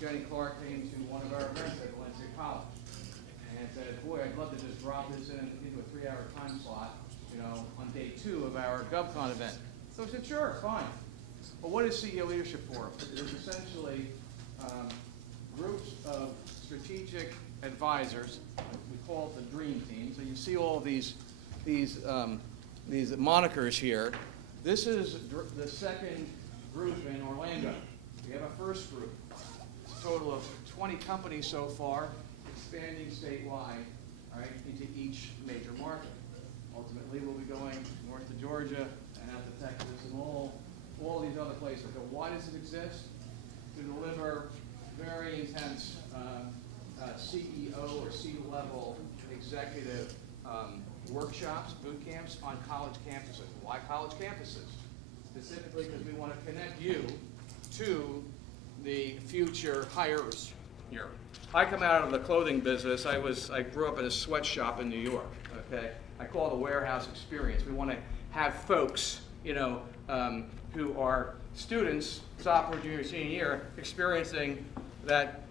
Jenny Clark came to one of our events at Valencia College and said, boy, I'd love to just drop this into a 3-hour time slot, on day 2 of our GovCon event. So I said, sure, fine. Well, what is CEO Leadership Forum? It is essentially groups of strategic advisors. We call it the Dream Team. So you see all these monikers here. This is the second group in Orlando. We have a first group. It's a total of 20 companies so far, expanding statewide, right, into each major market. Ultimately, we'll be going north to Georgia and out to Texas and all these other places. So why does it exist? To deliver very intense CEO or C-level executive workshops, boot camps on college campuses. Why college campuses? Specifically because we want to connect you to the future hires here. I come out of the clothing business. I grew up in a sweatshop in New York. Okay, I call it a warehouse experience. We want to have folks, who are students, sophomore, junior, senior year, experiencing that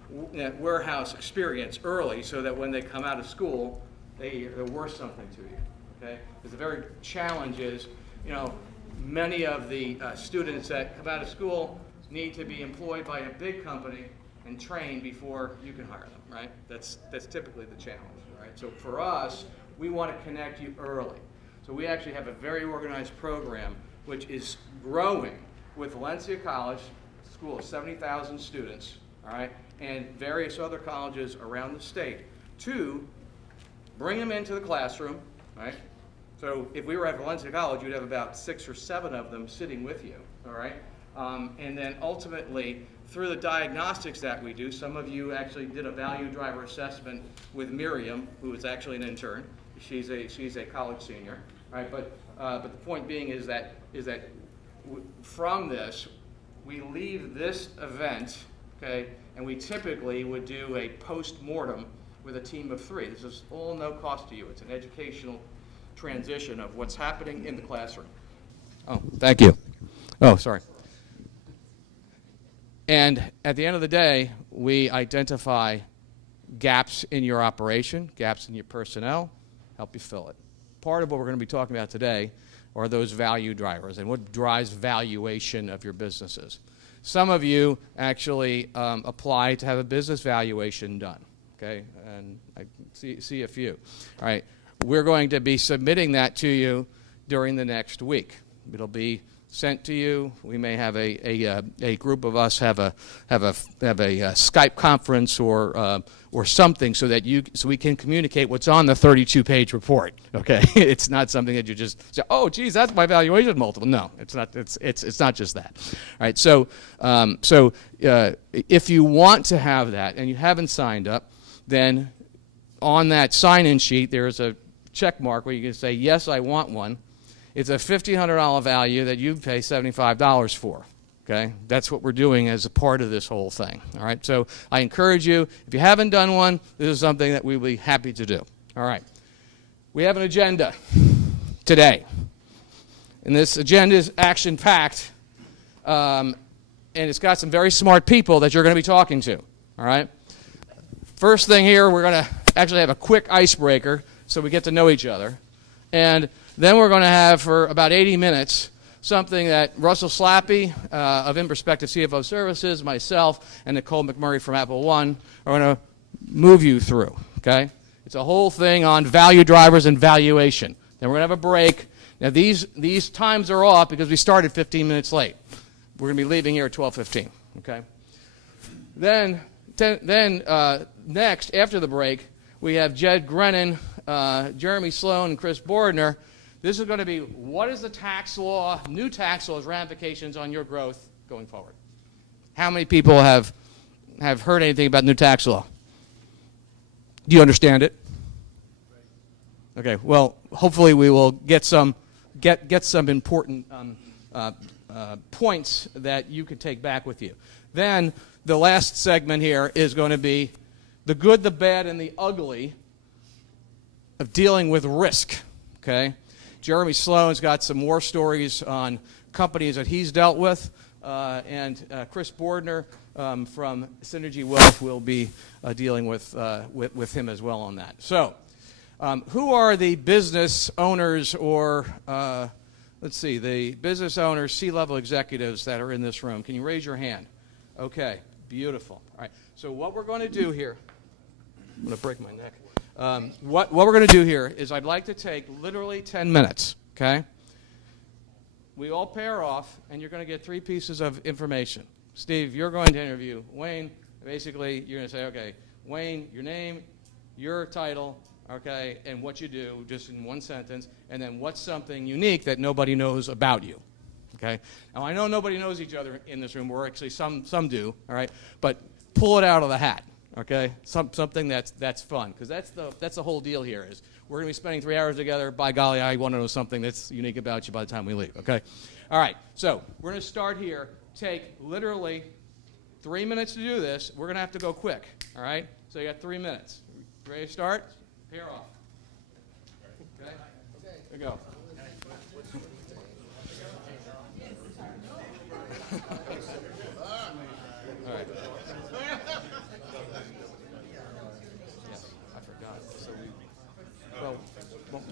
warehouse experience early, so that when they come out of school, they're worth something to you. Okay, because the very challenge is, many of the students that come out of school need to be employed by a big company and trained before you can hire them, right? That's typically the challenge, right? So for us, we want to connect you early. So we actually have a very organized program which is growing with Valencia College, a school of 70,000 students, all right, and various other colleges around the state to bring them into the classroom, right? So if we were at Valencia College, you'd have about 6 or 7 of them sitting with you, all right? And then ultimately, through the diagnostics that we do, some of you actually did a value driver assessment with Miriam, who is actually an intern. She's a college senior, right? But the point being is that from this, we leave this event, okay, and we typically would do a post-mortem with a team of 3. This is all no cost to you. It's an educational transition of what's happening in the classroom. Oh, thank you. Oh, sorry. And at the end of the day, we identify gaps in your operation, gaps in your personnel, help you fill it. Part of what we're going to be talking about today are those value drivers and what drives valuation of your businesses. Some of you actually apply to have a business valuation done, okay? And I see a few. All right, we're going to be submitting that to you during the next week. It'll be sent to you. We may have a group of us have a Skype conference or something so we can communicate what's on the 32-page report. Okay, it's not something that you just say, oh, geez, that's my valuation multiple. No, it's not. It's not just that. All right. So if you want to have that and you haven't signed up, then on that sign-in sheet there's a check mark where you can say, yes, I want one. It's a $1,500 value that you pay $75 for, okay? That's what we're doing as a part of this whole thing, all right? So I encourage you, if you haven't done one, this is something that we'll be happy to do, all right? We have an agenda today, and this agenda is action-packed, and it's got some very smart people that you're going to be talking to, all right? First thing here, we're going to actually have a quick icebreaker so we get to know each other, and then we're going to have, for about 80 minutes, something that Russel Slappey of Nperspective CFO Services, myself, and Nicole McMurray from Apple One are going to move you through, okay? It's a whole thing on value drivers and valuation. Then we're going to have a break. Now, these times are off because we started 15 minutes late. We're going to be leaving here at 12:15, okay? Then next, after the break, we have Jed Grennan, Jeremy Sloan, and Chris Bordner. This is going to be, what is the tax law, new tax law's ramifications on your growth going forward? How many people have heard anything about new tax law? Do you understand it? Okay, well, hopefully we will get some important points that you can take back with you. Then the last segment here is going to be the good, the bad, and the ugly of dealing with risk, okay? Jeremy Sloan's got some war stories on companies that he's dealt with and Chris Bordner from Synergy Wealth will be dealing with him as well on that. So, who are the business owners or, let's see, the business owners, C-level executives that are in this room? Can you raise your hand? Okay, beautiful. All right, so what we're going to do here, I'm going to break my neck. What we're going to do here is I'd like to take literally 10 minutes, okay? We all pair off, and you're going to get 3 pieces of information. Steve, you're going to interview Wayne. Basically, you're going to say, okay, Wayne, your name, your title, okay, and what you do, just in one sentence, and then what's something unique that nobody knows about you, okay? Now, I know nobody knows each other in this room, or actually some do, all right? But pull it out of the hat, okay? Something that's fun, because that's the whole deal here is we're going to be spending 3 hours together. By golly, I want to know something that's unique about you by the time we leave, okay? All right, so we're going to start here. Take literally 3 minutes to do this. We're going to have to go quick, all right? So you got 3 minutes. Ready to start? Pair off. Okay? Here we go. All right. I forgot. So well,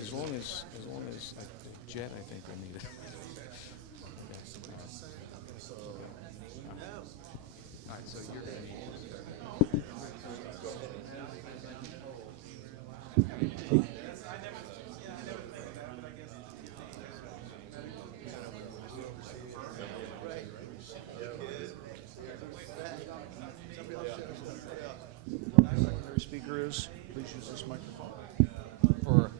as long as Jet, I think will need it. All right, so you're going to need Speaker is, please use this microphone for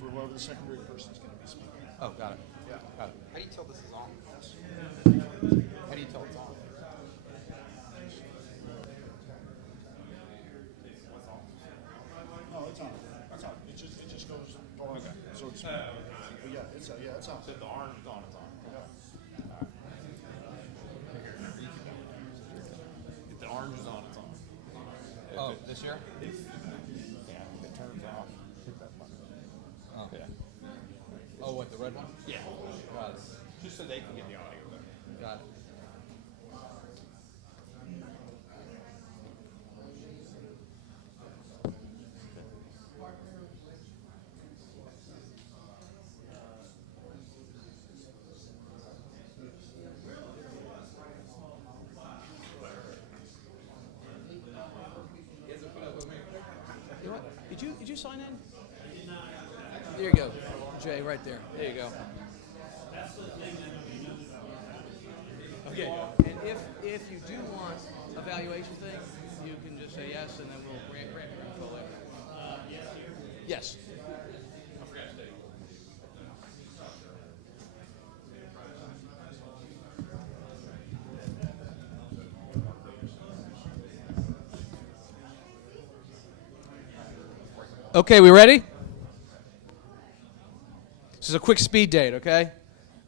whoever the secondary person is going to be speaking. Oh, got it. Yeah. Got it. How do you tell this is on? How do you tell it's on? No, it's on. It's on. It just goes dark. Okay. So it's, but yeah, it's on. So if the orange is on, it's on. Yeah. If the orange is on, it's on. Oh, this year? Yeah, if it turns off, hit that button. Oh. Yeah. Oh, what, the red one? Yeah. Got it. Just so they can get the audio better. Got it. You know what? Did you sign in? There you go, Jay, right there. There you go. Okay, and if you do want a valuation thing, you can just say yes, and then we'll grant your info later. Yes. Okay, we ready? This is a quick speed date, okay?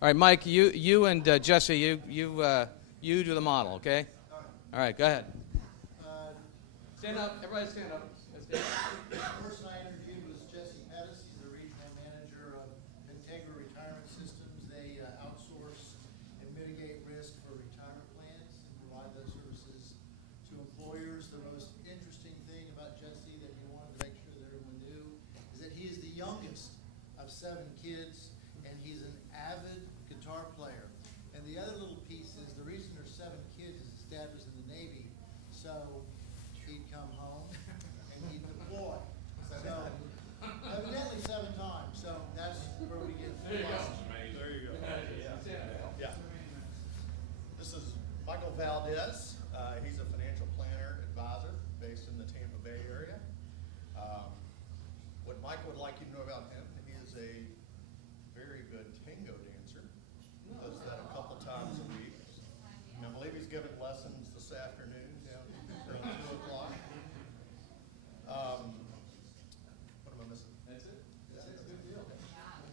All right, Mike, you and Jesse, you do the model, okay? All right, go ahead. Stand up, everybody stand up. The person I interviewed was Jesse Pettis. He's the regional manager of Integra Retirement Systems. They outsource and mitigate risk for retirement plans and provide those services to employers. The most interesting thing about Jesse that he wanted to make sure that everyone knew is that he is the youngest of 7 kids, and he's an avid guitar player. And the other little piece is the reason there's 7 kids is his dad was in the Navy, so he'd come home and he'd deploy. So evidently 7 times. So that's where we get. There you go. Yeah. This is Michael Valdez. He's a financial planner advisor based in the Tampa Bay area. What Mike would like you to know about him, he is a very good tango dancer. Does that a couple times a week. And I believe he's giving lessons this afternoon around 2 o'clock. What am I missing? That's it. That's a good deal.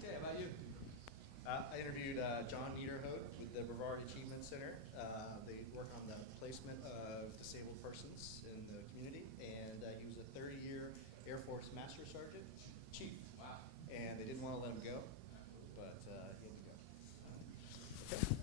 Okay, how about you? I interviewed John Niederhout with the Brevard Achievement Center. They work on the placement of disabled persons in the community, and he was a 30-year Air Force Master Sergeant Chief. Wow. And they didn't want to let him go, but he had to go.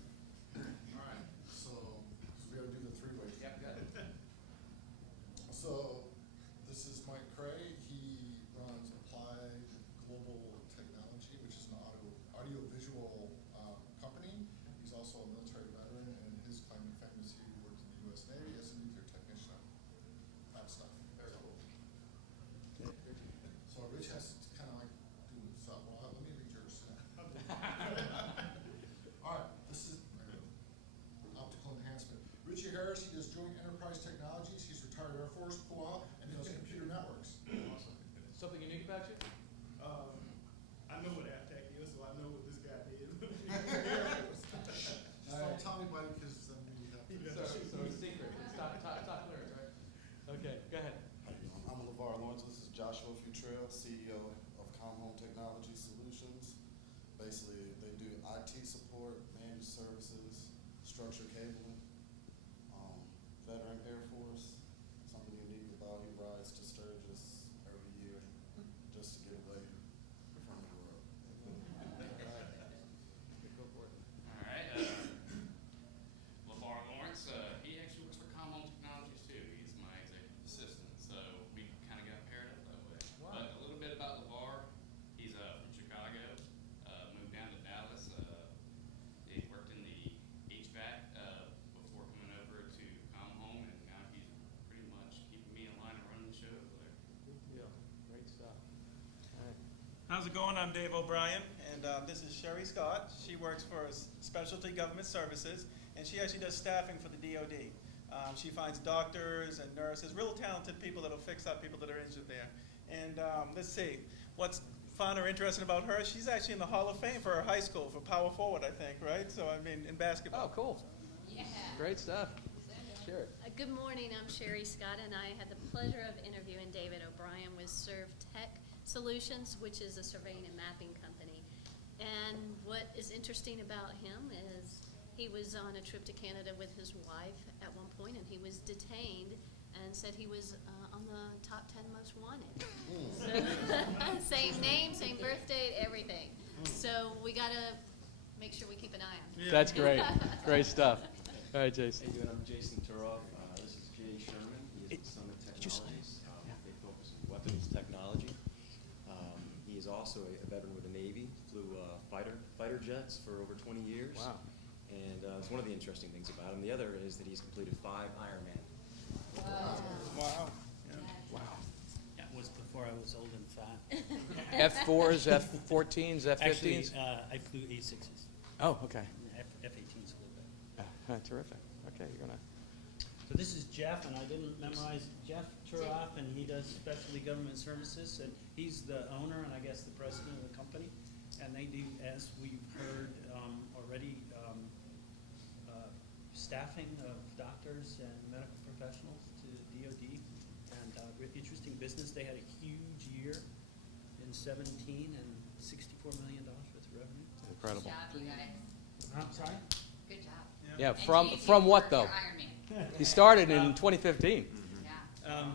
Joshua Futrell, CEO of Home Technology Solutions. Basically, they do IT support, managed services, structured cabling, veteran Air Force. Something unique about he rides to Sturgis every year just to get away from the world. All right. LeVar Lawrence, he actually works for Home Technologies too. He's my executive assistant, so we kind of got paired up that way. Wow. But a little bit about LeVar. He's from Chicago, moved down to Dallas. He worked in the HVAC before coming over to Home, and now he's pretty much keeping me in line and running the show over there. Good deal. Great stuff. All right. How's it going? I'm Dave O'Brien, and this is Sherry Scott. She works for Specialty Government Services, and she actually does staffing for the DoD. She finds doctors and nurses, real talented people that'll fix up people that are injured there. And let's see, what's fun or interesting about her? She's actually in the Hall of Fame for her high school for power forward, I think, right? So I mean, in basketball. Oh, cool. Yeah. Great stuff. Sure. Good morning, I'm Sherry Scott, and I had the pleasure of interviewing David O'Brien with Serve Tech Solutions, which is a surveying and mapping company. And what is interesting about him is he was on a trip to Canada with his wife at one point, and he was detained and said he was on the top 10 most wanted. So, same name, same birth date, everything. So we got to make sure we keep an eye on him. That's great. Great stuff. All right, Jason. How you doing? I'm Jason Turoff. This is Jay Sherman. He is with Summit Technologies. They focus on weapons technology. He is also a veteran with the Navy. Flew fighter jets for over 20 years. Wow. And it's one of the interesting things about him. The other is that he's completed 5 Ironman. Wow. Wow. That was before I was old and fat. F4s, F14s, F15s? Actually, I flew A6s. Oh, okay. F-18s a little bit. Terrific. Okay, you're gonna. So this is Jeff, and I didn't memorize Jeff Turoff, and he does Specialty Government Services, and he's the owner and I guess the president of the company. And they do, as we've heard already, staffing of doctors and medical professionals to DoD, and interesting business. They had a huge year in 17 and $64 million worth of revenue. Incredible. Good job, you guys. I'm sorry? Good job. Yeah, And from what though? for Ironman. He started in 2015. Yeah.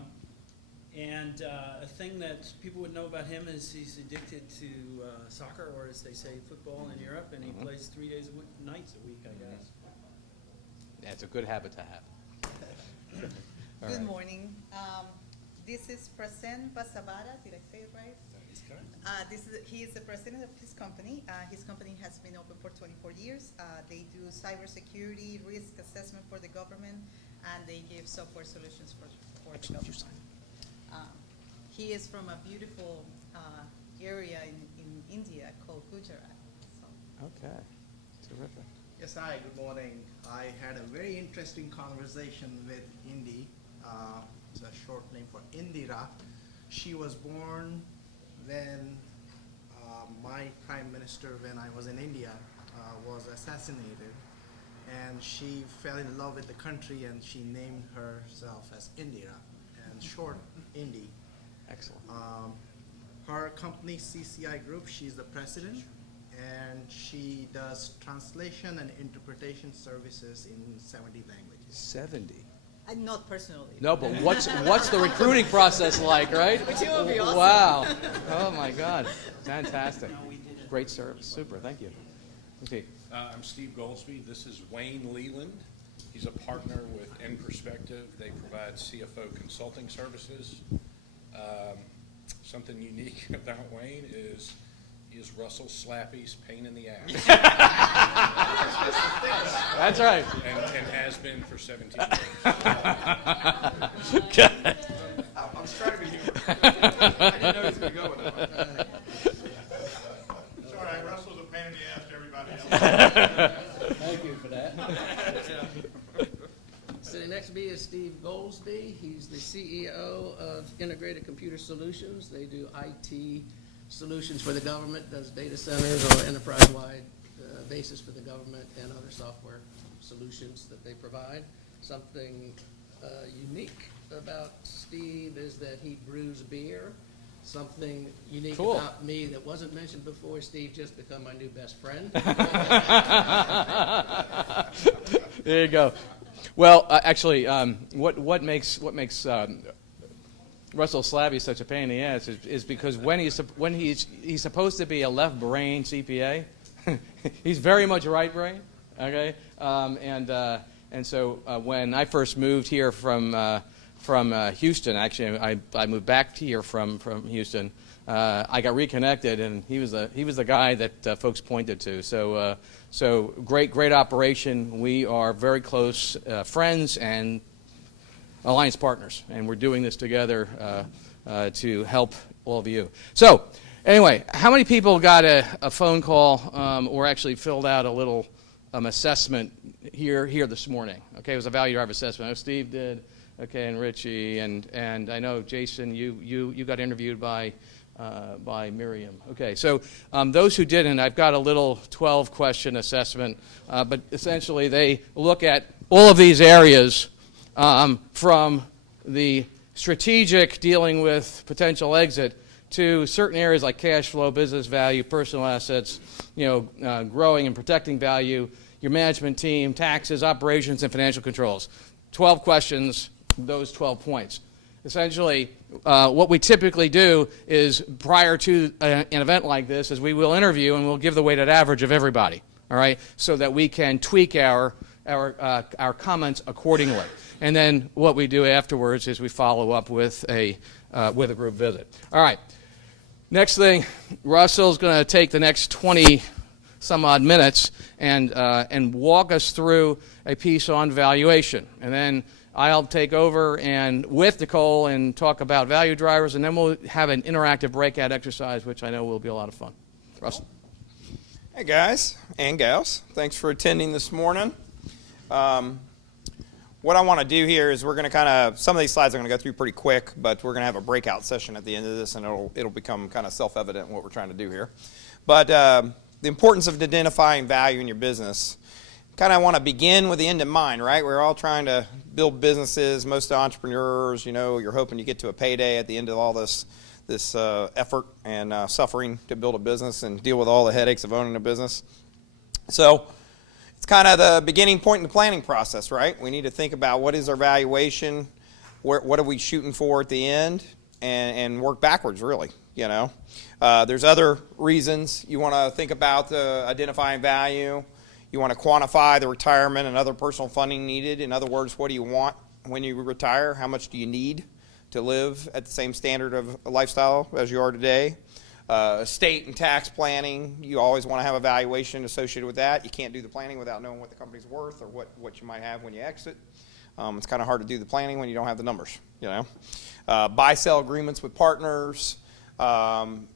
And a thing that people would know about him is he's addicted to soccer, or as they say, football in Europe, and he plays 3 days a week, nights a week, I guess. Yeah, it's a good habit to have. All Good right. morning. This is Prasen Basavara. Did I say it right? That's correct. He is the president of his company. His company has been open for 24 years. They do cybersecurity, risk assessment for the government, and they give software solutions for the government. He is from a beautiful area in India called Gujarat. So. Okay. Terrific. Yes, hi, good morning. I had a very interesting conversation with Indy. It's a short name for Indira. She was born when my prime minister, when I was in India, was assassinated. And she fell in love with the country and she named herself as Indira, and short Indy. Excellent. Her company, CCI Group, she's the president, and she does translation and interpretation services in 70 languages. 70. Not personally. No, but what's the recruiting process like, right? Which will be awesome. Wow. Oh my God. Fantastic. Great service. Super. Thank you. Okay. I'm Steve Goldsby. This is Wayne Leland. He's a partner with Nperspective. They provide CFO consulting services. Something unique about Wayne is he is Russell Slappey's pain in the ass. That's right. And has been for 17 years. I'm striving here. I didn't know he was going to go with that. It's all right, Russell's a pain in the ass to everybody else. Thank you for that. Sitting next to me is Steve Goldsby. He's the CEO of Integrated Computer Solutions. They do IT solutions for the government, does data centers or enterprise-wide basis for the government and other software solutions that they provide. Something unique about Steve is that he brews beer Something unique Cool. about me that wasn't mentioned before, Steve just become my new best friend. There you go. Well, actually, what makes Russel Slappey such a pain in the ass is because when he's supposed to be a left brain CPA, he's very much right brain. Okay, and so when I first moved here from Houston, actually I moved back here from Houston. I got reconnected, and he was the guy that folks pointed to. So great operation. We are very close friends and alliance partners, and we're doing this together to help all of you. So anyway, how many people got a phone call or actually filled out a little assessment here this morning? Okay, it was a value driver assessment. I know Steve did. Okay, and Richie, and I know Jason, you got interviewed by Miriam. Okay, so those who didn't, I've got a little 12-question assessment, but essentially they look at all of these areas from the strategic dealing with potential exit to certain areas like cash flow, business value, personal assets, growing and protecting value, your management team, taxes, operations, and financial controls. 12 questions, those 12 points. Essentially, what we typically do is prior to an event like this is we will interview and we'll give the weighted average of everybody, all right, so that we can tweak our comments accordingly. And then what we do afterwards is we follow up with a group visit. All right. Next thing, Russell's going to take the next 20 some odd minutes and walk us through a piece on valuation, and then I'll take over and with Nicole and talk about value drivers, and then we'll have an interactive breakout exercise, which I know will be a lot of fun. Russell. Hey guys and gals, thanks for attending this morning. What I want to do here is we're going to some of these slides I'm going to go through pretty quick, but we're going to have a breakout session at the end of this, and it'll become kind of self-evident what we're trying to do here. But the importance of identifying value in your business. Kind of want to begin with the end in mind, right? We're all trying to build businesses. Most entrepreneurs, you're hoping you get to a payday at the end of all this effort and suffering to build a business and deal with all the headaches of owning a business. So it's kind of the beginning point in the planning process, right? We need to think about what is our valuation, what are we shooting for at the end, and work backwards, really. There's other reasons you want to think about identifying value. You want to quantify the retirement and other personal funding needed. In other words, what do you want when you retire? How much do you need to live at the same standard of lifestyle as you are today? Estate and tax planning, you always want to have a valuation associated with that. You can't do the planning without knowing what the company's worth or what you might have when you exit. It's kind of hard to do the planning when you don't have the numbers. Buy-sell agreements with partners.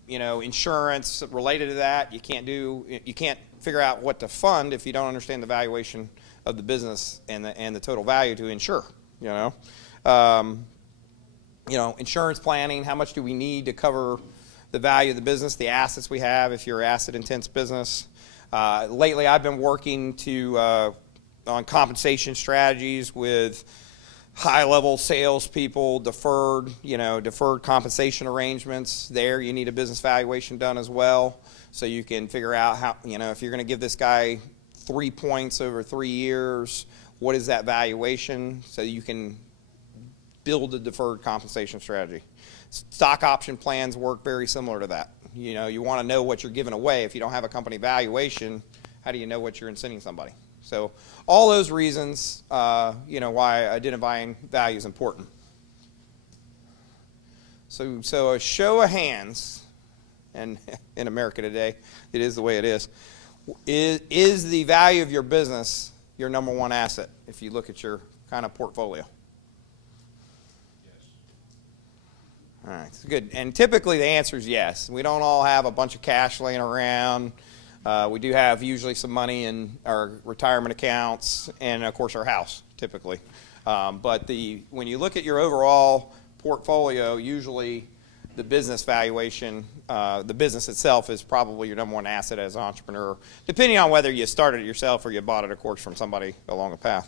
Insurance related to that. You can't figure out what to fund if you don't understand the valuation of the business and the total value to insure. Insurance planning. How much do we need to cover the value of the business, the assets we have if you're an asset-intense business? Lately, I've been working on compensation strategies with high-level salespeople, deferred compensation arrangements. There, you need a business valuation done as well, so you can figure out how, if you're going to give this guy 3 points over 3 years, what is that valuation, so you can build a deferred compensation strategy. Stock option plans work very similar to that. You want to know what you're giving away. If you don't have a company valuation, how do you know what you're incenting somebody? So all those reasons, why identifying value is important. So a show of hands, and in America today, it is the way it is. Is the value of your business your number one asset if you look at your kind of portfolio? All right, good. And typically the answer is yes. We don't all have a bunch of cash laying around. We do have usually some money in our retirement accounts and, of course, our house, typically. But when you look at your overall portfolio, usually the business valuation, the business itself is probably your number one asset as an entrepreneur, depending on whether you started it yourself or you bought it, of course, from somebody along the path.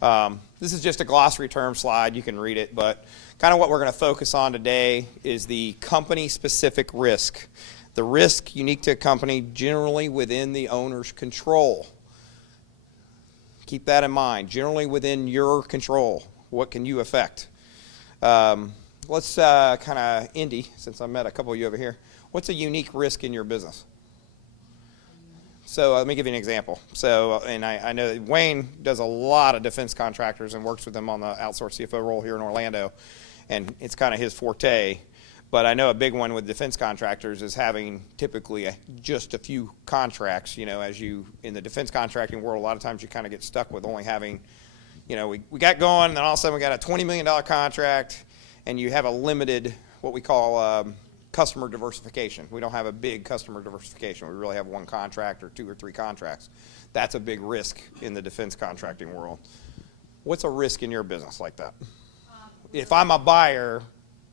This is just a glossary term slide. You can read it, but kind of what we're going to focus on today is the company-specific risk. The risk unique to a company, generally within the owner's control. Keep that in mind. Generally within your control. What can you affect? Let's kind of, Indy, since I met a couple of you over here, what's a unique risk in your business? So let me give you an example. So, and I know that Wayne does a lot of defense contractors and works with them on the outsourced CFO role here in Orlando, and it's kind of his forte. But I know a big one with defense contractors is having typically just a few contracts. You know, as you, in the defense contracting world, a lot of times you kind of get stuck with only having, you know, we got going, and then all of a sudden we got a $20 million contract, and you have a limited, what we call customer diversification. We don't have a big customer diversification. We really have one contract or 2 or 3 contracts. That's a big risk in the defense contracting world. What's a risk in your business like that? If I'm a buyer,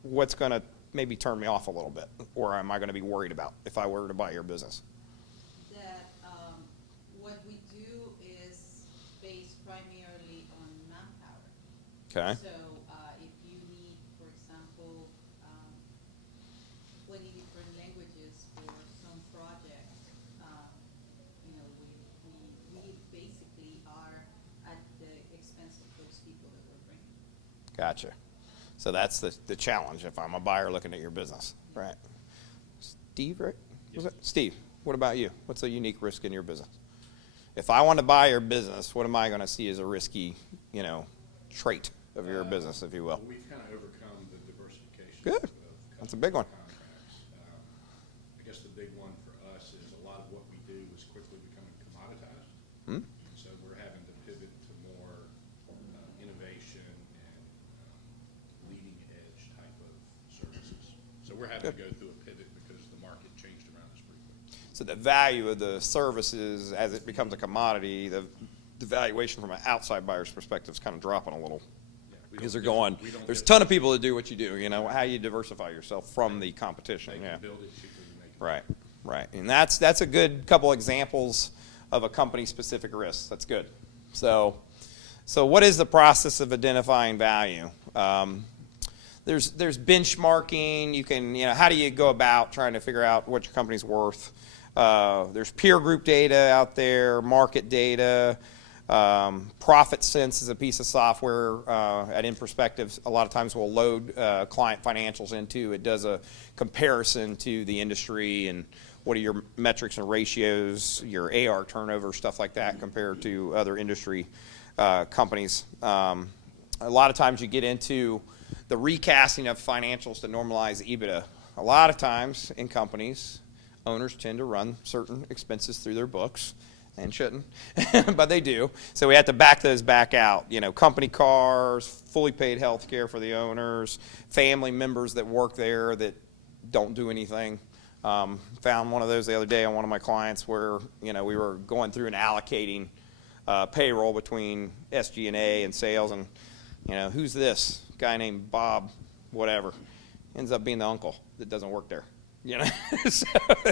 what's going to maybe turn me off a little bit, or am I going to be worried about if I were to buy your business? That what we do is based primarily on manpower. Okay. So if you need, for example, 20 different languages for some project, you know, we basically are at the expense of those people that we're bringing. Gotcha. So that's the challenge if I'm a buyer looking at your business, right? Steve, right? Was it? Steve, what about you? What's a unique risk in your business? If I want to buy your business, what am I going to see as a risky, you know, trait of your business, if you will? We've kind of overcome the diversification. Good. That's a big one. Contracts. I guess the big one for us is a lot of what we do is quickly becoming commoditized. Hmm? So we're having to pivot to more innovation and leading edge type of services. So we're having to go through a pivot because the market changed around us pretty quickly. So the value of the services as it becomes a commodity, the valuation from an outside buyer's perspective is kind of dropping a little. Because they're going, there's a ton of people that do what you do, you know, how you diversify yourself from the competition. They Yeah. can build it cheaper than they can. Right, right. And that's a good couple examples of a company-specific risk. That's good. So what is the process of identifying value? There's benchmarking. You can, you know, how do you go about trying to figure out what your company's worth? There's peer group data out there, market data. Profit Sense is a piece of software at Nperspective. A lot of times we'll load client financials into. It does a comparison to the industry and what are your metrics and ratios, your AR turnover, stuff like that compared to other industry companies. A lot of times you get into the recasting of financials to normalize EBITDA. A lot of times in companies, owners tend to run certain expenses through their books. And shouldn't, but they do. So we have to back those back out. You know, company cars, fully paid health care for the owners, family members that work there that don't do anything. Found one of those the other day on one of my clients where, you know, we were going through and allocating payroll between SG&A and sales, and, you know, who's this guy named Bob, whatever, ends up being the uncle that doesn't work there. You know, so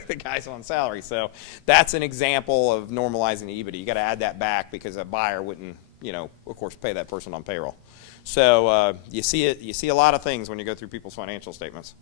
the guy's on salary. So that's an example of normalizing the EBITDA. You got to add that back because a buyer wouldn't, you know, of course, pay that person on payroll. So you see it. You see a lot of things when you go through people's financial statements.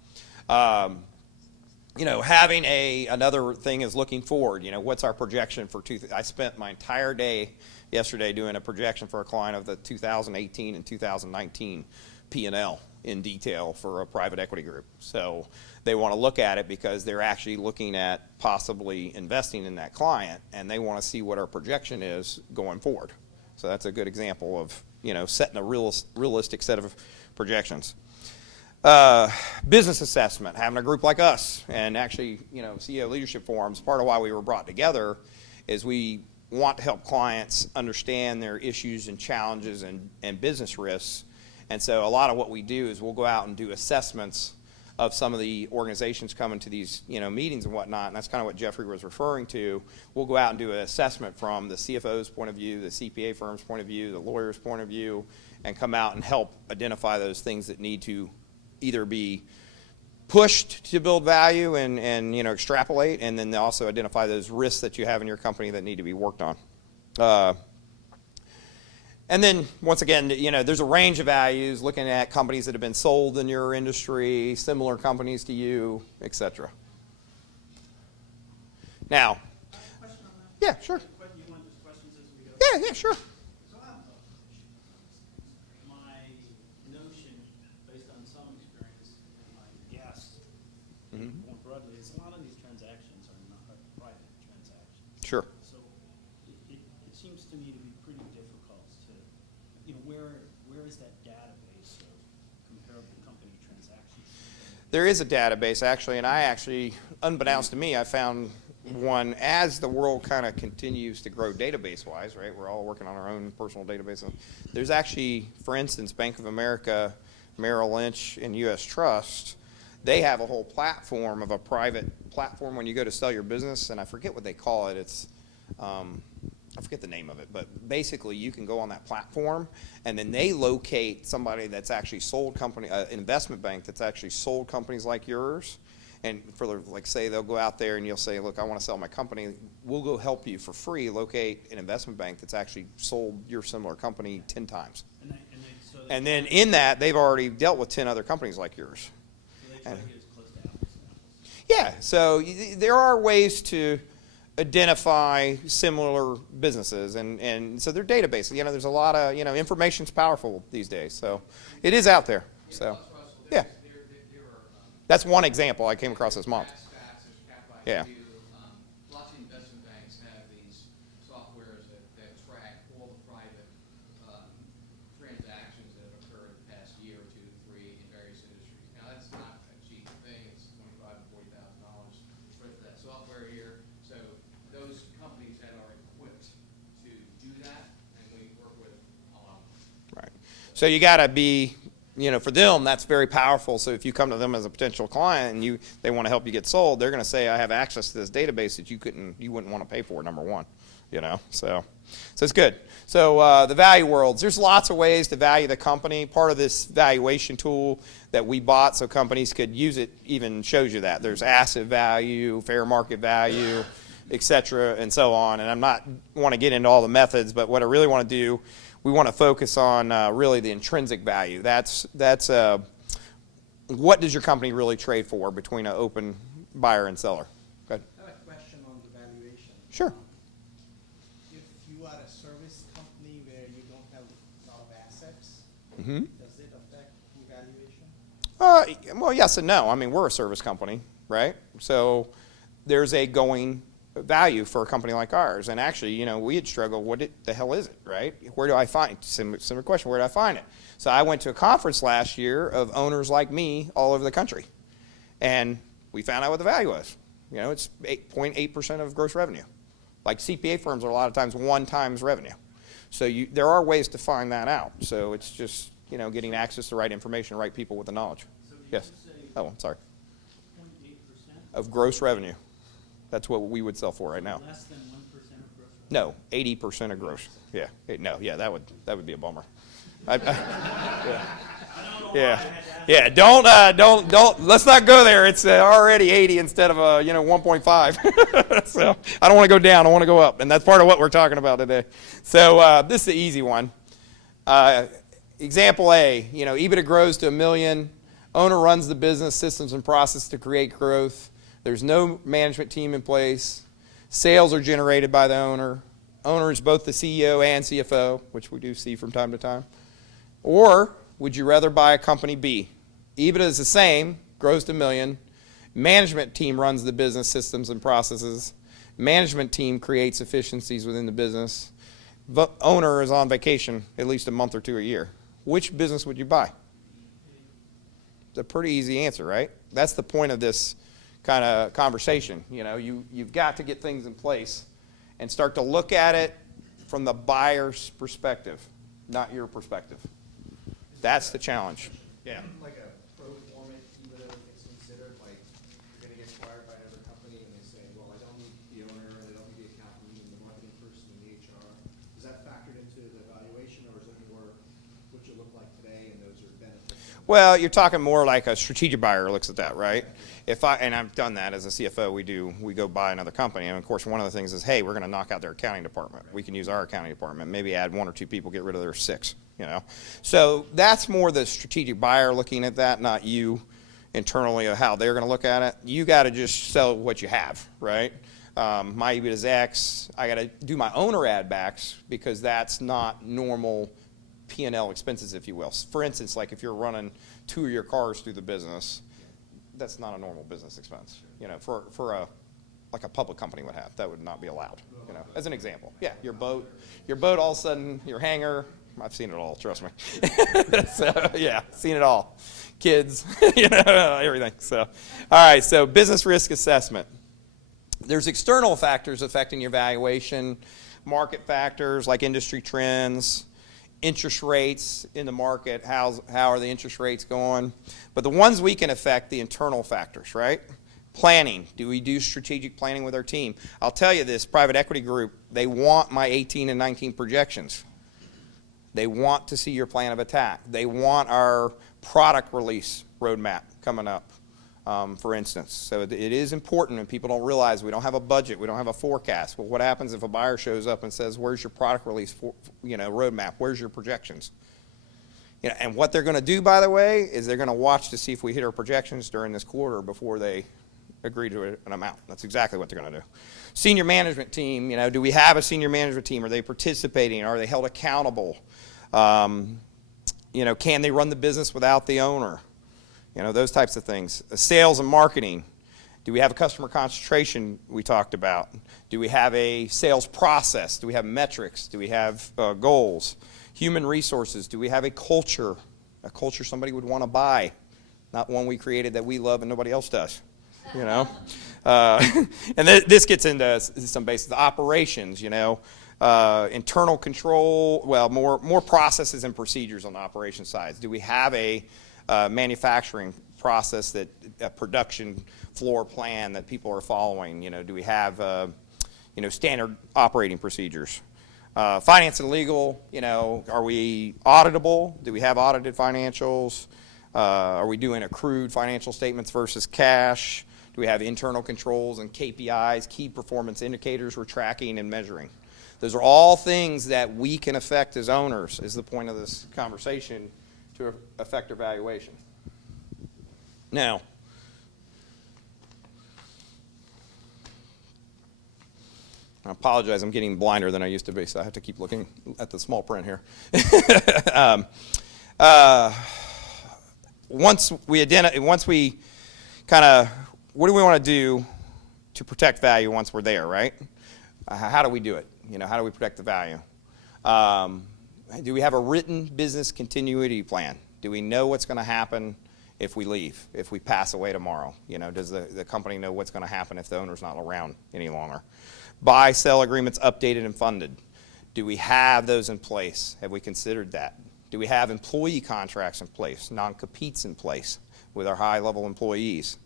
You know, having another thing is looking forward. You know, what's our projection for I spent my entire day yesterday doing a projection for a client of the 2018 and 2019 P&L in detail for a private equity group. So they want to look at it because they're actually looking at possibly investing in that client, and they want to see what our projection is going forward. So that's a good example of, you know, setting a realistic set of projections. Business assessment, having a group like us, and actually, you know, CEO leadership forums, part of why we were brought together is we want to help clients understand their issues and challenges and business risks. And so a lot of what we do is we'll go out and do assessments of some of the organizations coming to these, you know, meetings and whatnot, and that's kind of what Jeffrey was referring to. We'll go out and do an assessment from the CFO's point of view, the CPA firm's point of view, the lawyer's point of view, and come out and help identify those things that need to either be pushed to build value and you know, extrapolate, and then also identify those risks that you have in your company that need to be worked on. And then, once again, there's a range of values, looking at companies that have been sold in your industry, similar companies to you, etc. Now, Question on that? yeah, sure. You want just questions as we go? Yeah, sure. So my notion, based on some experience, and my guess, more broadly, is a lot of these transactions are not private transactions. Sure. So it seems to me to be pretty difficult to, where is that database of comparable company transactions? There is a database, actually, and unbeknownst to me, I found one as the world kind of continues to grow database-wise, right? We're all working on our own personal database. There's actually, for instance, Bank of America, Merrill Lynch, and U.S. Trust, they have a whole platform of a private platform when you go to sell your business, and I forget what they call it. It's, I forget the name of it, but basically you can go on that platform, and then they locate somebody that's actually sold company, an investment bank that's actually sold companies like yours. And say they'll go out there and you'll say, look, I want to sell my company. We'll go help you for free locate an investment bank that's actually sold your similar company 10 times. And then in that, they've already dealt with 10 other companies like yours. So they try to get as close to apples to apples. Yeah, so there are ways to identify similar businesses, and so they're databases. There's a lot of, information's powerful these days, so it is out there. So, yeah. That's one example I came across this month. Yeah. Lots of investment banks have these softwares that track all the private transactions that have occurred in the past year or 2 to 3 in various industries. Now, that's not a cheap thing. It's $25,000 to $40,000 for that software here. So those companies that are equipped to do that, and we work with a lot of them. Right. So you got to be, for them, that's very powerful. So if you come to them as a potential client and they want to help you get sold, they're going to say, I have access to this database that you wouldn't want to pay for, number one. So it's good. So the value worlds, there's lots of ways to value the company. Part of this valuation tool that we bought so companies could use it even shows you that. There's asset value, fair market value, et cetera, and so on. And I'm not want to get into all the methods, but what I really want to do, we want to focus on really the intrinsic value. That's what does your company really trade for between an open buyer and seller? Go ahead. I have a question on the valuation. Sure. If you are a service company where you don't have a lot of assets, Mm-hmm. does it affect the valuation? Well, yes and no. I mean, we're a service company, right? So there's a going value for a company like ours. And actually, we had struggled, the hell is it, right? Where do I find, similar question, where do I find it? So I went to a conference last year of owners like me all over the country. And we found out what the value was. It's 8.8% of gross revenue. Like CPA firms are a lot of times 1 times revenue. So there are ways to find that out. So it's just, getting access to the right information, right people with the knowledge. So Yes. Oh, I'm sorry. 0.8%? Of gross revenue. That's what we would sell for right now. Less than 1% of gross revenue? No, 80% of gross. Yeah. That would be a bummer. Yeah. Don't. Let's not go there. It's already 80 instead of 1.5. So I don't want to go down. I want to go up, and that's part of what we're talking about today. So this is the easy one. Example A. EBITDA grows to $1 million. Owner runs the business, systems and process to create growth. There's no management team in place. Sales are generated by the owner. Owner is both the CEO and CFO, which we do see from time to time. Or would you rather buy a company B? EBITDA is the same, grows to $1 million. Management team runs the business, systems and processes. Management team creates efficiencies within the business. Owner is on vacation at least a month or 2 a year. Which business would you buy? It's a pretty easy answer, right? That's the point of this kind of conversation. You've got to get things in place and start to look at it from the buyer's perspective, not your perspective. That's the challenge. Yeah. Like a pro forma EBITDA gets considered, like you're going to get acquired by another company and they say, well, I don't need the owner and I don't need the accountant and the marketing person and the HR. Is that factored into the evaluation, or is it more what you look like today and those are benefits? Well, you're talking more like a strategic buyer looks at that, right? And I've done that as a CFO, we go buy another company, and of course one of the things is, hey, we're going to knock out their accounting department. We can use our accounting department, maybe add 1 or 2 people, get rid of their 6, you know. So that's more the strategic buyer looking at that, not you internally of how they're going to look at it. You got to just sell what you have, right? My EBIT is X. I got to do my owner add backs because that's not normal P&L expenses, if you will. For instance, like if you're running 2 of your cars through the business, that's not a normal business expense. You know, for a public company would have, that would not be allowed. You know, as an example. Yeah, your boat all of a sudden, your hangar. I've seen it all, trust me. So yeah, seen it all. Kids, you know, everything. So, all right. So business risk assessment. There's external factors affecting your valuation, market factors like industry trends, interest rates in the market, how are the interest rates going. But the ones we can affect, the internal factors, right? Planning. Do we do strategic planning with our team? I'll tell you this, private equity group, they want my 18 and 19 projections. They want to see your plan of attack. They want our product release roadmap coming up. For instance. So it is important, and people don't realize we don't have a budget, we don't have a forecast. Well, what happens if a buyer shows up and says, where's your product release roadmap? Where's your projections? You know, and what they're going to do, by the way, is they're going to watch to see if we hit our projections during this quarter before they agree to an amount. That's exactly what they're going to do. Senior management team, you know, do we have a senior management team? Are they participating? Are they held accountable? You know, can they run the business without the owner? You know, those types of things. Sales and marketing. Do we have a customer concentration we talked about? Do we have a sales process? Do we have metrics? Do we have goals? Human resources. Do we have a culture somebody would want to buy, not one we created that we love and nobody else does? You know? And this gets into some basics. Operations, you know. Internal control, well, more processes and procedures on the operation side. Do we have a manufacturing process, that a production floor plan that people are following? You know, do we have standard operating procedures? Finance and legal, you know, are we auditable? Do we have audited financials? Are we doing accrued financial statements versus cash? Do we have internal controls and KPIs, key performance indicators we're tracking and measuring? Those are all things that we can affect as owners, is the point of this conversation, to affect our valuation. Now, I apologize, I'm getting blinder than I used to be, so I have to keep looking at the small print here. Once we kind of, what do we want to do to protect value once we're there, right? How do we do it? You know, how do we protect the value? Do we have a written business continuity plan? Do we know what's going to happen if we leave, if we pass away tomorrow? You know, does the company know what's going to happen if the owner's not around any longer? Buy-sell agreements updated and funded. Do we have those in place? Have we considered that? Do we have employee contracts in place, non-competes in place with our high-level employees?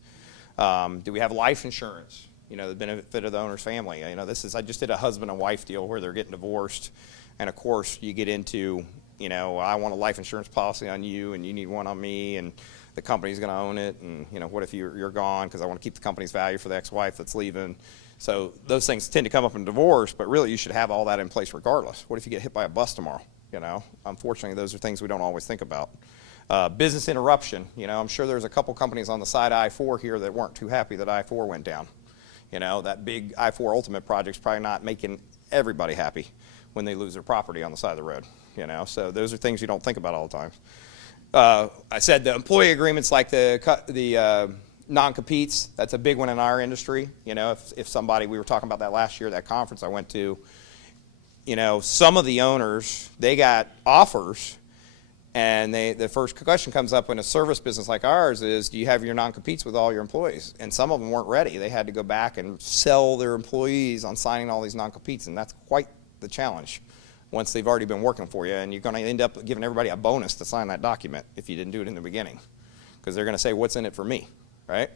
Do we have life insurance? You know, the benefit of the owner's family. You know, I just did a husband and wife deal where they're getting divorced, and of course you get into, you know, I want a life insurance policy on you, and you need one on me, and the company's going to own it, and you know, what if you're gone because I want to keep the company's value for the ex-wife that's leaving. So those things tend to come up in divorce, but really you should have all that in place regardless. What if you get hit by a bus tomorrow? You know, unfortunately, those are things we don't always think about. Business interruption. You know, I'm sure there's a couple companies on the side of I-4 here that weren't too happy that I-4 went down. You know, that big I-4 Ultimate project's probably not making everybody happy when they lose their property on the side of the road. You know, so those are things you don't think about all the time. I said the employee agreements, like the non-competes, that's a big one in our industry. You know, if somebody, we were talking about that last year, that conference I went to, you know, some of the owners, they got offers, and the first question comes up in a service business like ours is, do you have your non-competes with all your employees? And some of them weren't ready. They had to go back and sell their employees on signing all these non-competes, and that's quite the challenge once they've already been working for you, and you're going to end up giving everybody a bonus to sign that document if you didn't do it in the beginning, because they're going to say, what's in it for me, right?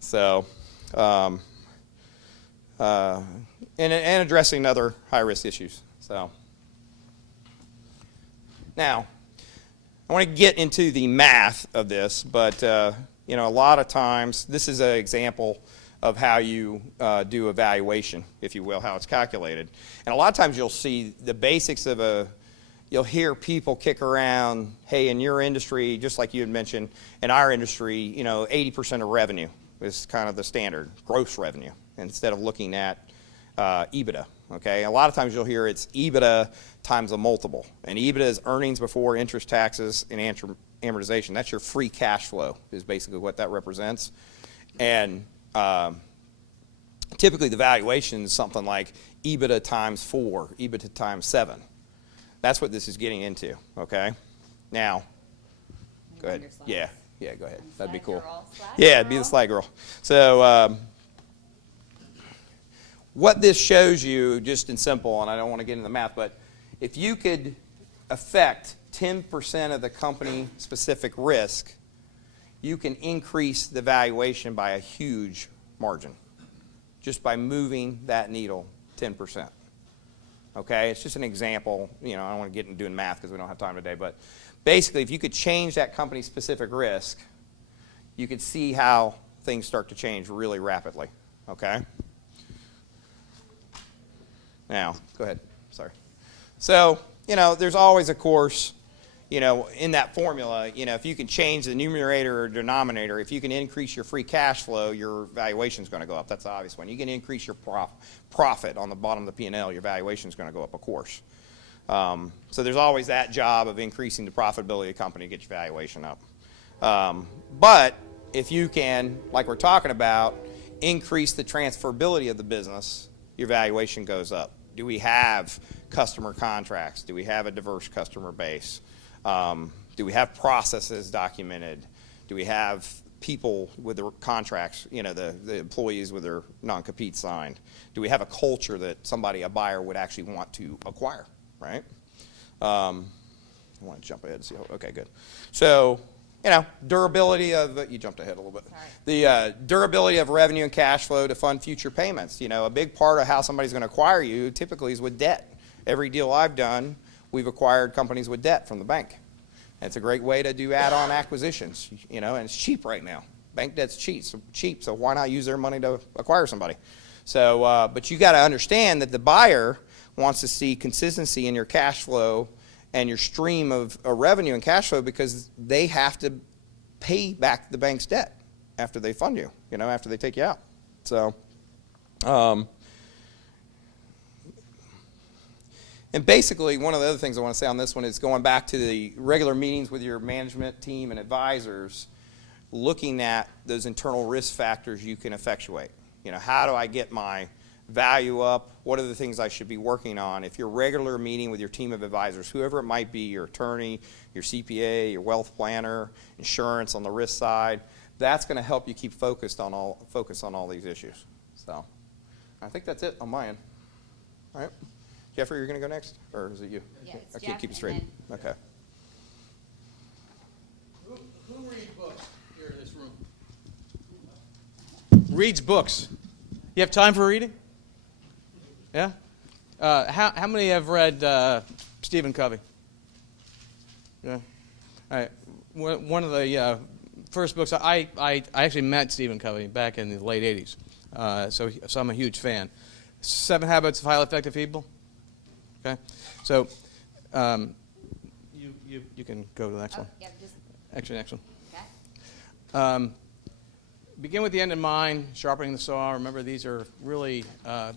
So, and addressing other high-risk issues. So, now, I want to get into the math of this, but you know, a lot of times, this is an example of how you do evaluation, if you will, how it's calculated. And a lot of times you'll see the basics of you'll hear people kick around, hey, in your industry, just like you had mentioned, in our industry, you know, 80% of revenue is kind of the standard, gross revenue, instead of looking at EBITDA, okay? A lot of times you'll hear it's EBITDA times a multiple, and EBITDA is earnings before interest, taxes, and amortization. That's your free cash flow is basically what that represents. And typically the valuation is something like EBITDA times 4, EBITDA times 7. That's what this is getting into, okay? Now, go ahead. Yeah, go ahead. That'd be cool. Yeah, it'd be the slide girl. So what this shows you, just in simple, and I don't want to get into the math, but if you could affect 10% of the company-specific risk, you can increase the valuation by a huge margin just by moving that needle 10%. Okay, it's just an example. You know, I don't want to get into doing math because we don't have time today, but basically if you could change that company-specific risk, you could see how things start to change really rapidly. Okay? Now, go ahead. Sorry. So, you know, there's always, of course, you know, in that formula, you know, if you can change the numerator or denominator, if you can increase your free cash flow, your valuation is going to go up. That's the obvious one. You can increase your profit on the bottom of the P&L, your valuation is going to go up, of course. So there's always that job of increasing the profitability of the company to get your valuation up. But if you can, like we're talking about, increase the transferability of the business, your valuation goes up. Do we have customer contracts? Do we have a diverse customer base? Do we have processes documented? Do we have people with their contracts, you know, the employees with their non-compete signed? Do we have a culture that a buyer would actually want to acquire, right? I want to jump ahead and see. Okay, good. So, you know, durability of, you jumped ahead a little bit. Sorry. The durability of revenue and cash flow to fund future payments. You know, a big part of how somebody's going to acquire you typically is with debt. Every deal I've done, we've acquired companies with debt from the bank. It's a great way to do add-on acquisitions, you know, and it's cheap right now. Bank debt's cheap, so why not use their money to acquire somebody? So, but you got to understand that the buyer wants to see consistency in your cash flow and your stream of revenue and cash flow because they have to pay back the bank's debt after they fund you, you know, after they take you out. So, and basically, one of the other things I want to say on this one is going back to the regular meetings with your management team and advisors, looking at those internal risk factors you can effectuate. You know, how do I get my value up? What are the things I should be working on? If you're regular meeting with your team of advisors, whoever it might be, your attorney, your CPA, your wealth planner, insurance on the risk side, that's going to help you keep focus on all these issues. So I think that's it on my end. All right. Jeffrey, you're going to go next? Or is it you? Yeah, it's I can't keep it straight. Okay. Who reads books here in this room? Reads books. You have time for reading? Yeah? How many have read Stephen Covey? Yeah. All right. One of the first books, I actually met Stephen Covey back in the late 80s. So I'm a huge fan. 7 Habits of Highly Effective People. Okay, so you can go to the next one. Yeah, Actually, next one. Okay. Begin with the end in mind, sharpening the saw. Remember, these are really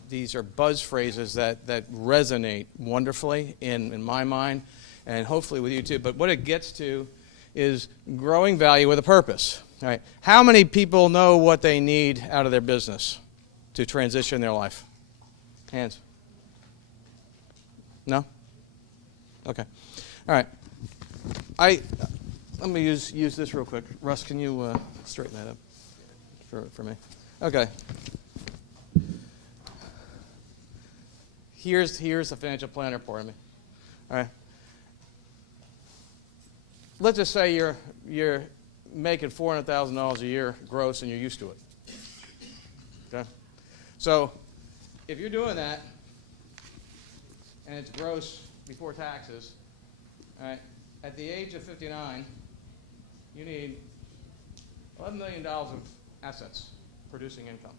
these are buzz phrases that resonate wonderfully in my mind, and hopefully with you too. But what it gets to is growing value with a purpose. All right. How many people know what they need out of their business to transition their life? Hands. No? Okay. All right. Let me use this real quick. Russ, can you straighten that up for me? Okay. Here's a financial planner for me. All right. Let's just say you're making $400,000 a year gross and you're used to it. Okay. So if you're doing that, and it's gross before taxes, all right, at the age of 59, you need $11 million of assets producing income.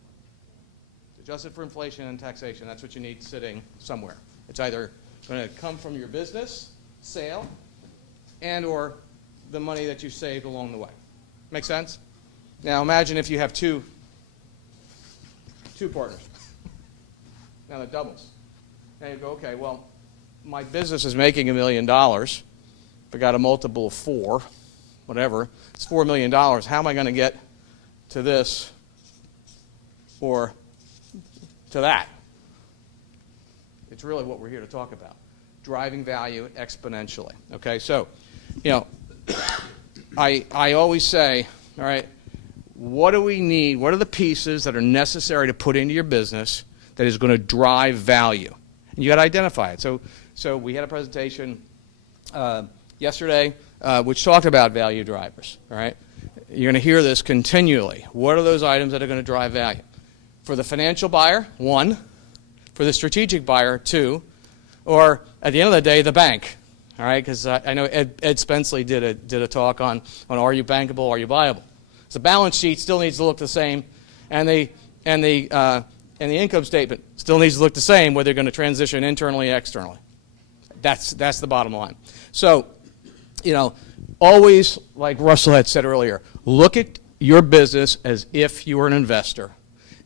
Adjusted for inflation and taxation, that's what you need sitting somewhere. It's either going to come from your business, sale, and or the money that you saved along the way. Make sense? Now imagine if you have two partners. Now that doubles. Now you go, okay, well, my business is making $1 million. If I got a multiple of 4, whatever, it's $4 million. How am I going to get to this or to that? It's really what we're here to talk about. Driving value exponentially. Okay, so, you know, I always say, all right, what do we need? What are the pieces that are necessary to put into your business that is going to drive value? And you got to identify it. So we had a presentation yesterday which talked about value drivers. All right, you're going to hear this continually. What are those items that are going to drive value? For the financial buyer, 1. For the strategic buyer, 2. Or at the end of the day, the bank. All right, because I know Ed Spenceley did a talk on are you bankable, are you viable? So the balance sheet still needs to look the same, and the income statement still needs to look the same, whether you're going to transition internally or externally. That's the bottom line. So, you know, always, like Russell had said earlier, look at your business as if you were an investor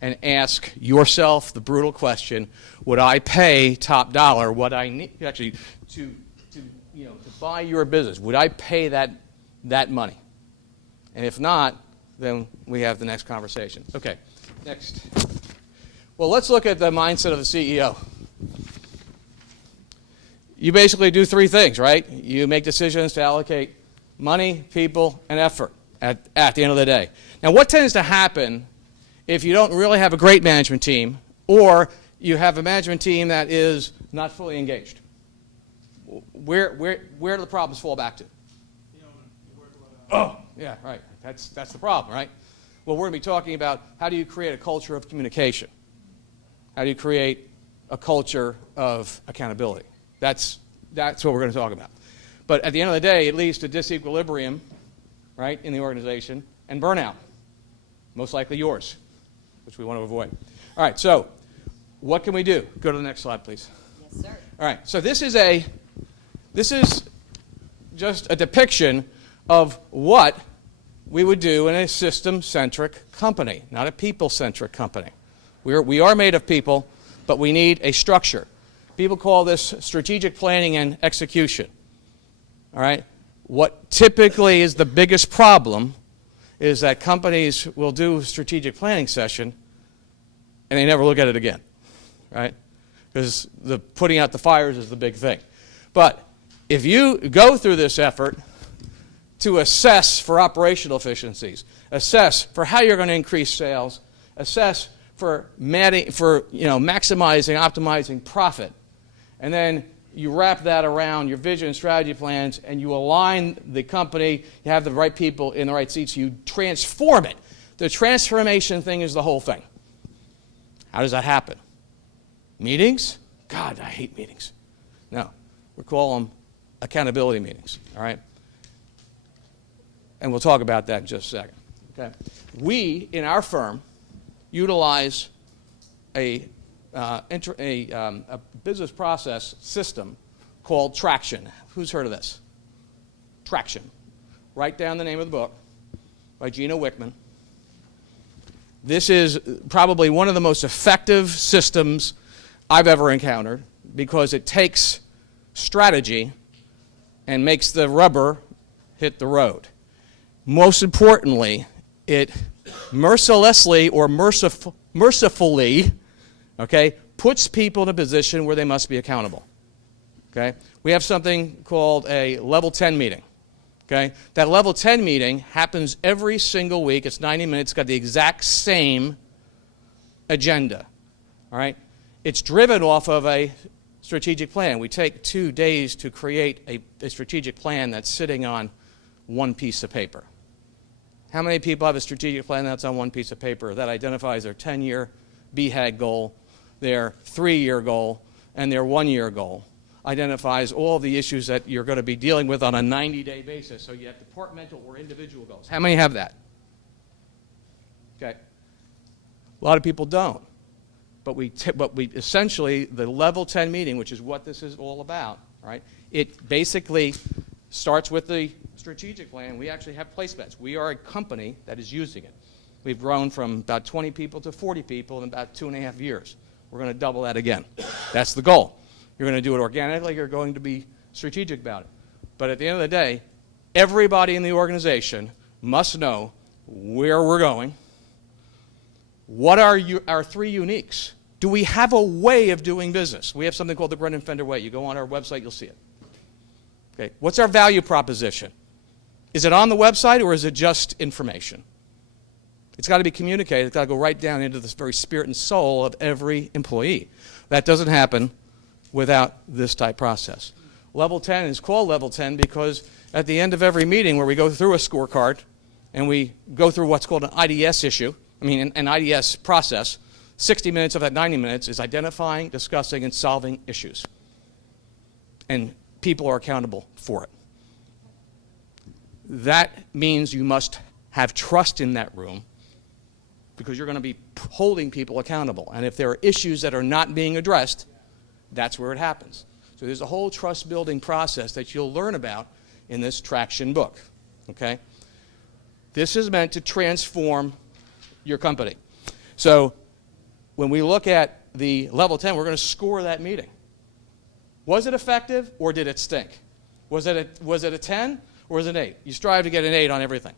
and ask yourself the brutal question, would I pay top dollar what I need actually to buy your business? Would I pay that money? And if not, then we have the next conversation. Okay, next. Well, let's look at the mindset of the CEO. You basically do 3 things, right? You make decisions to allocate money, people, and effort at the end of the day. Now, what tends to happen if you don't really have a great management team, or you have a management team that is not fully engaged? Where do the problems fall back to? Oh, yeah, right. That's the problem, right? Well, we're going to be talking about how do you create a culture of communication? How do you create a culture of accountability? That's what we're going to talk about. But at the end of the day, it leads to disequilibrium, right, in the organization, and burnout, most likely yours, which we want to avoid. All right, so what can we do? Go to the next slide, please. Yes, sir. All right, so this is just a depiction of what we would do in a system-centric company, not a people-centric company. We are made of people, but we need a structure. People call this strategic planning and execution. All right? What typically is the biggest problem is that companies will do a strategic planning session and they never look at it again, right? Because the putting out the fires is the big thing. But if you go through this effort to assess for operational efficiencies, assess for how you're going to increase sales, assess for maximizing, optimizing profit, and then you wrap that around your vision and strategy plans, and you align the company, you have the right people in the right seats, you transform it. The transformation thing is the whole thing. How does that happen? Meetings? God, I hate meetings. No, we call them accountability meetings, all right? And we'll talk about that in just a second, okay? We, in our firm, utilize a business process system called Traction. Who's heard of this? Traction. Write down the name of the book by Gino Wickman. This is probably one of the most effective systems I've ever encountered because it takes strategy and makes the rubber hit the road. Most importantly, it mercilessly or mercifully, okay, puts people in a position where they must be accountable. Okay? We have something called a level 10 meeting. Okay? That level 10 meeting happens every single week. It's 90 minutes. It's got the exact same agenda. All right? It's driven off of a strategic plan. We take 2 days to create a strategic plan that's sitting on one piece of paper. How many people have a strategic plan that's on one piece of paper that identifies their 10-year BHAG goal, their 3-year goal, and their 1-year goal? identifies all the issues that you're going to be dealing with on a 90-day basis. So you have departmental or individual goals. How many have that? Okay. A lot of people don't. But we essentially, the level 10 meeting, which is what this is all about, right? It basically starts with the strategic plan. We actually have placements. We are a company that is using it. We've grown from about 20 people to 40 people in about 2.5 years. We're going to double that again. That's the goal. You're going to do it organically. You're going to be strategic about it. But at the end of the day, everybody in the organization must know where we're going. What are our 3 uniques? Do we have a way of doing business? We have something called the Brendan Fender Way. You go on our website, you'll see it. Okay. What's our value proposition? Is it on the website or is it just information? It's got to be communicated. It's got to go right down into the very spirit and soul of every employee. That doesn't happen without this type process. Level 10 is called Level 10 because at the end of every meeting where we go through a scorecard and we go through what's called an IDS issue, an IDS process, 60 minutes of that 90 minutes is identifying, discussing, and solving issues. And people are accountable for it. That means you must have trust in that room because you're going to be holding people accountable. And if there are issues that are not being addressed, that's where it happens. So there's a whole trust-building process that you'll learn about in this traction book. Okay? This is meant to transform your company. So when we look at the level 10, we're going to score that meeting. Was it effective or did it stink? Was it a 10 or was it an 8? You strive to get an 8 on everything.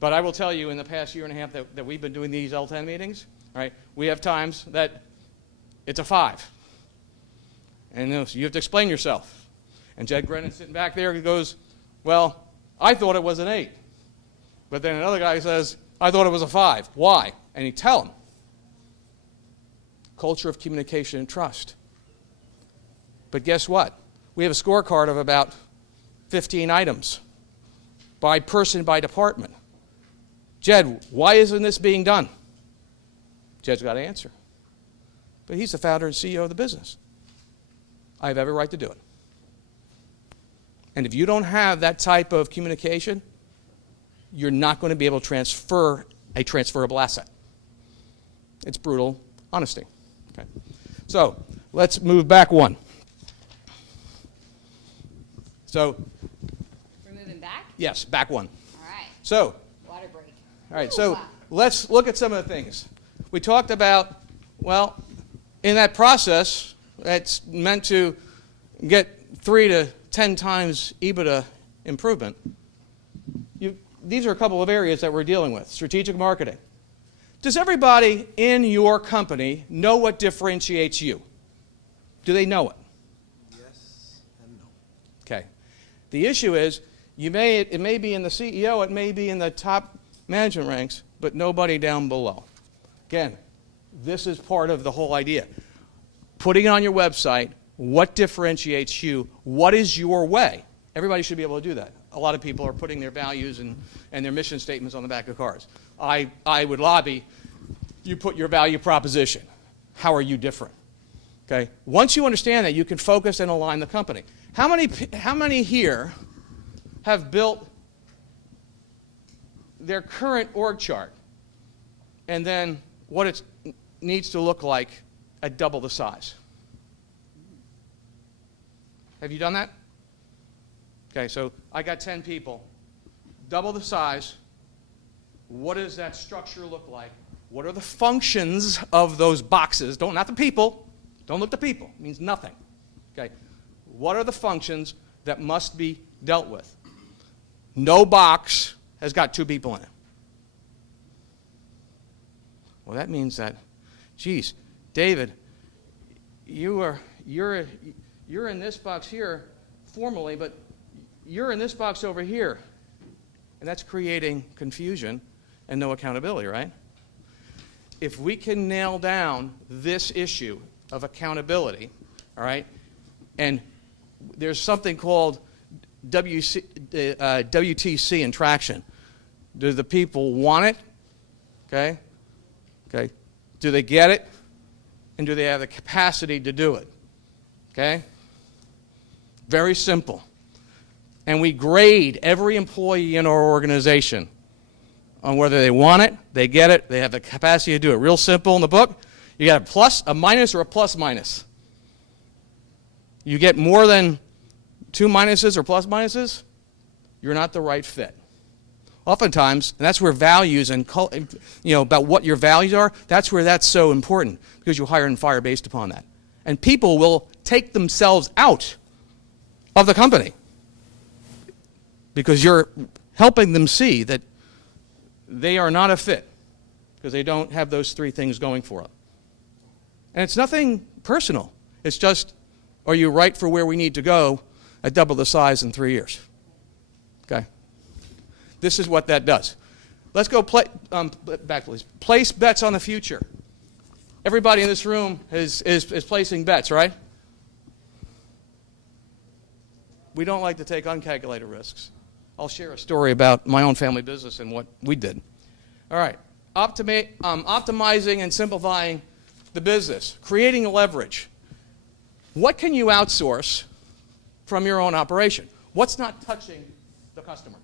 But I will tell you in the past year and a half that we've been doing these L10 meetings, right, we have times that it's a 5. And you have to explain yourself. And Jed Grennan's sitting back there and goes, well, I thought it was an 8. But then another guy says, I thought it was a 5. Why? And you tell him. Culture of communication and trust. But guess what? We have a scorecard of about 15 items by person, by department. Jed, why isn't this being done? Jed's got to answer. But he's the founder and CEO of the business. I have every right to do it. And if you don't have that type of communication, you're not going to be able to transfer a transferable asset. It's brutal honesty. Okay. So let's move back one. So, we're moving back? Yes, back one. All right. So, water break. All right, so let's look at some of the things. We talked about, well, in that process, that's meant to get 3 to 10 times EBITDA improvement. These are a couple of areas that we're dealing with. Strategic marketing. Does everybody in your company know what differentiates you? Do they know it? Yes and no. Okay. The issue is, it may be in the CEO, it may be in the top management ranks, but nobody down below. Again, this is part of the whole idea. Putting it on your website, what differentiates you, what is your way? Everybody should be able to do that. A lot of people are putting their values and their mission statements on the back of cars. I would lobby, you put your value proposition. How are you different? Okay? Once you understand that, you can focus and align the company. How many here have built their current org chart and then what it needs to look like at double the size? Have you done that? Okay, so I got 10 people, double the size. What does that structure look like? What are the functions of those boxes? Not the people. Don't look at the people. It means nothing. Okay. What are the functions that must be dealt with? No box has got 2 people in it. Well, that means that, geez, David, you're in this box here formally, but you're in this box over here. And that's creating confusion and no accountability, right? If we can nail down this issue of accountability, all right, and there's something called WTC in traction. Do the people want it? Okay? Okay. Do they get it? And do they have the capacity to do it? Okay? Very simple. And we grade every employee in our organization on whether they want it, they get it, they have the capacity to do it. Real simple in the book. You got a plus, a minus, or a plus minus. You get more than 2 minuses or plus minuses, you're not the right fit. Oftentimes, and that's where values and about what your values are, that's where that's so important, because you hire and fire based upon that. And people will take themselves out of the company because you're helping them see that they are not a fit because they don't have those 3 things going for them. And it's nothing personal. It's just, are you right for where we need to go at double the size in 3 years? Okay? This is what that does. Let's go back, please. Place bets on the future. Everybody in this room is placing bets, right? We don't like to take uncalculated risks. I'll share a story about my own family business and what we did. All right. Optimizing and simplifying the business. Creating leverage. What can you outsource from your own operation? What's not touching the customer?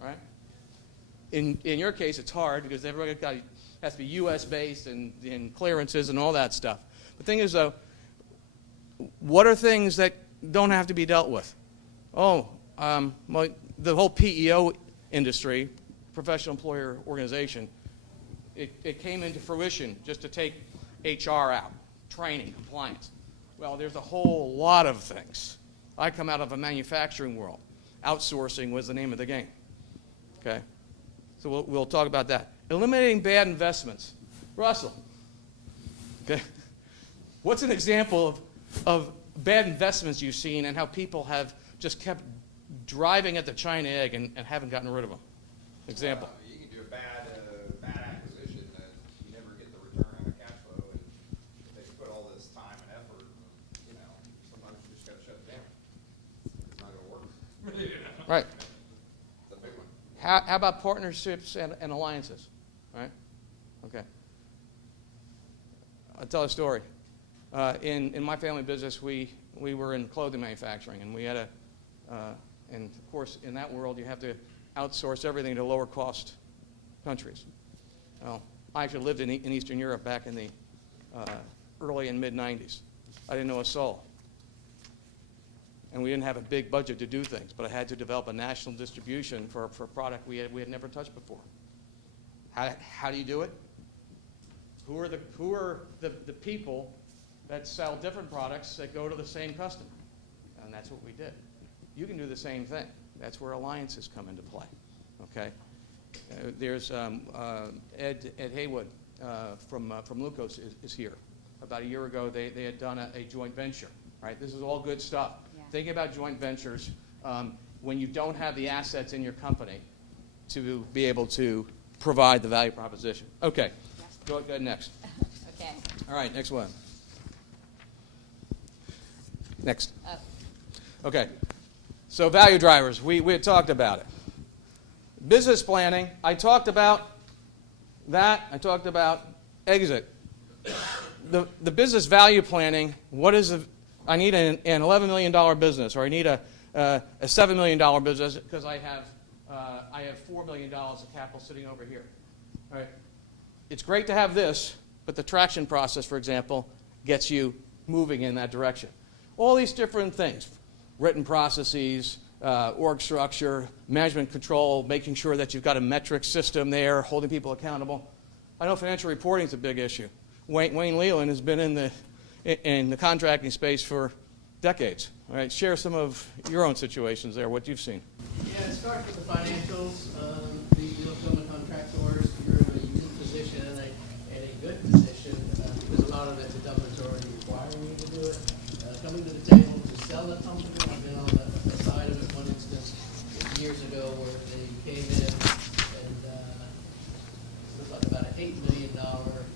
Right? In your case, it's hard because everybody has to be U.S. based and clearances and all that stuff. The thing is, though, what are things that don't have to be dealt with? The whole PEO industry, professional employer organization, it came into fruition just to take HR out, training, compliance. Well, there's a whole lot of things. I come out of a manufacturing world. Outsourcing was the name of the game. Okay? So we'll talk about that. Eliminating bad investments. Russell. Okay? What's an example of bad investments you've seen and how people have just kept driving at the China egg and haven't gotten rid of them? Example. You can do a bad acquisition that you never get the return on the cash flow, and if they put all this time and effort, sometimes you just got to shut it down. It's not going to work. Right. It's a big one. How about partnerships and alliances? Right? Okay. I'll tell a story. In my family business, we were in clothing manufacturing, and we had and of course, in that world, you have to outsource everything to lower cost countries. Well, I actually lived in Eastern Europe back in the early and mid 90s. I didn't know a soul. And we didn't have a big budget to do things, but I had to develop a national distribution for a product we had never touched before. How do you do it? Who are the people that sell different products that go to the same customer? And that's what we did. You can do the same thing. That's where alliances come into play. Okay. There's Ed Haywood from Lucas is here. About a year ago, they had done a joint venture. Right. This is all good stuff. Yeah. Thinking about joint ventures when you don't have the assets in your company to be able to provide the value proposition. Okay. Go ahead next. Okay. All right. Next one. Next. Okay. So value drivers, we had talked about it. Business planning, I talked about that. I talked about exit. The business value planning, I need an $11 million business, or I need a $7 million business because I have $4 million of capital sitting over here. All right. It's great to have this, but the traction process, for example, gets you moving in that direction. All these different things. Written processes, org structure, management control, making sure that you've got a metric system there, holding people accountable. I know financial reporting is a big issue. Wayne Leland has been in the contracting space for decades. All right, share some of your own situations there, what you've seen. Yeah, it starts with the financials. The fulfillment contractors, you're in a unique position and a good position because a lot of it the government's already requiring you to do it. Coming to the table to sell the company. I've been on the side of it, one instance years ago where they came in and it was like about an $8 million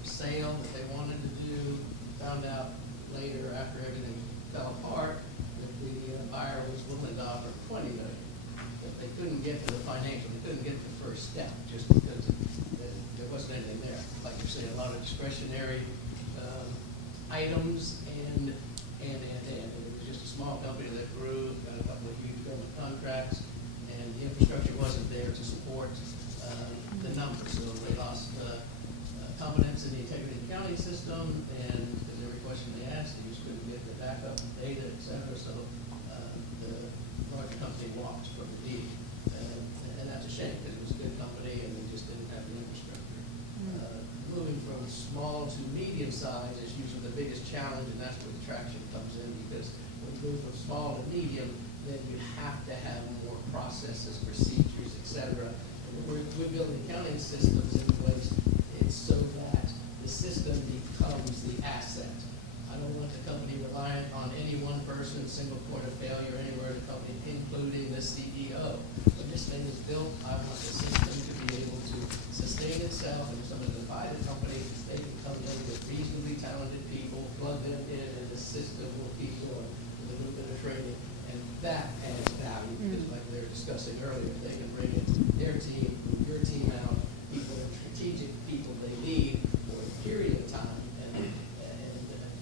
sale that they wanted to do. Found out later after everything fell apart that the buyer was willing to offer $20 million. But they couldn't get to the financial, they couldn't get to the first step just because there wasn't anything there. Like you're saying, a lot of discretionary items and it was just a small company that grew, got a couple of huge government contracts, and the infrastructure wasn't there to support the numbers. So they lost confidence in the integrity of the accounting system, and because every question they asked, they just couldn't get the backup data, et cetera. So the larger company walked from the deed. And that's a shame, because it was a good company, and they just didn't have the infrastructure. Moving from small to medium size is usually the biggest challenge, and that's where the traction comes in, because when you move from small to medium, then you have to have more processes, procedures, et cetera. And we're building accounting systems in place. It's so that the system becomes the asset. I don't want the company reliant on any one person, single point of failure anywhere in the company, including the CEO. When this thing is built, I want the system to be able to sustain itself, and if somebody's going to buy the company, they can come in with reasonably talented people, plug them in, and the system will keep going with a little bit of training. And that adds value, because like we were discussing earlier, they can bring in their team, move your team out, people, strategic people they need for a period of time, and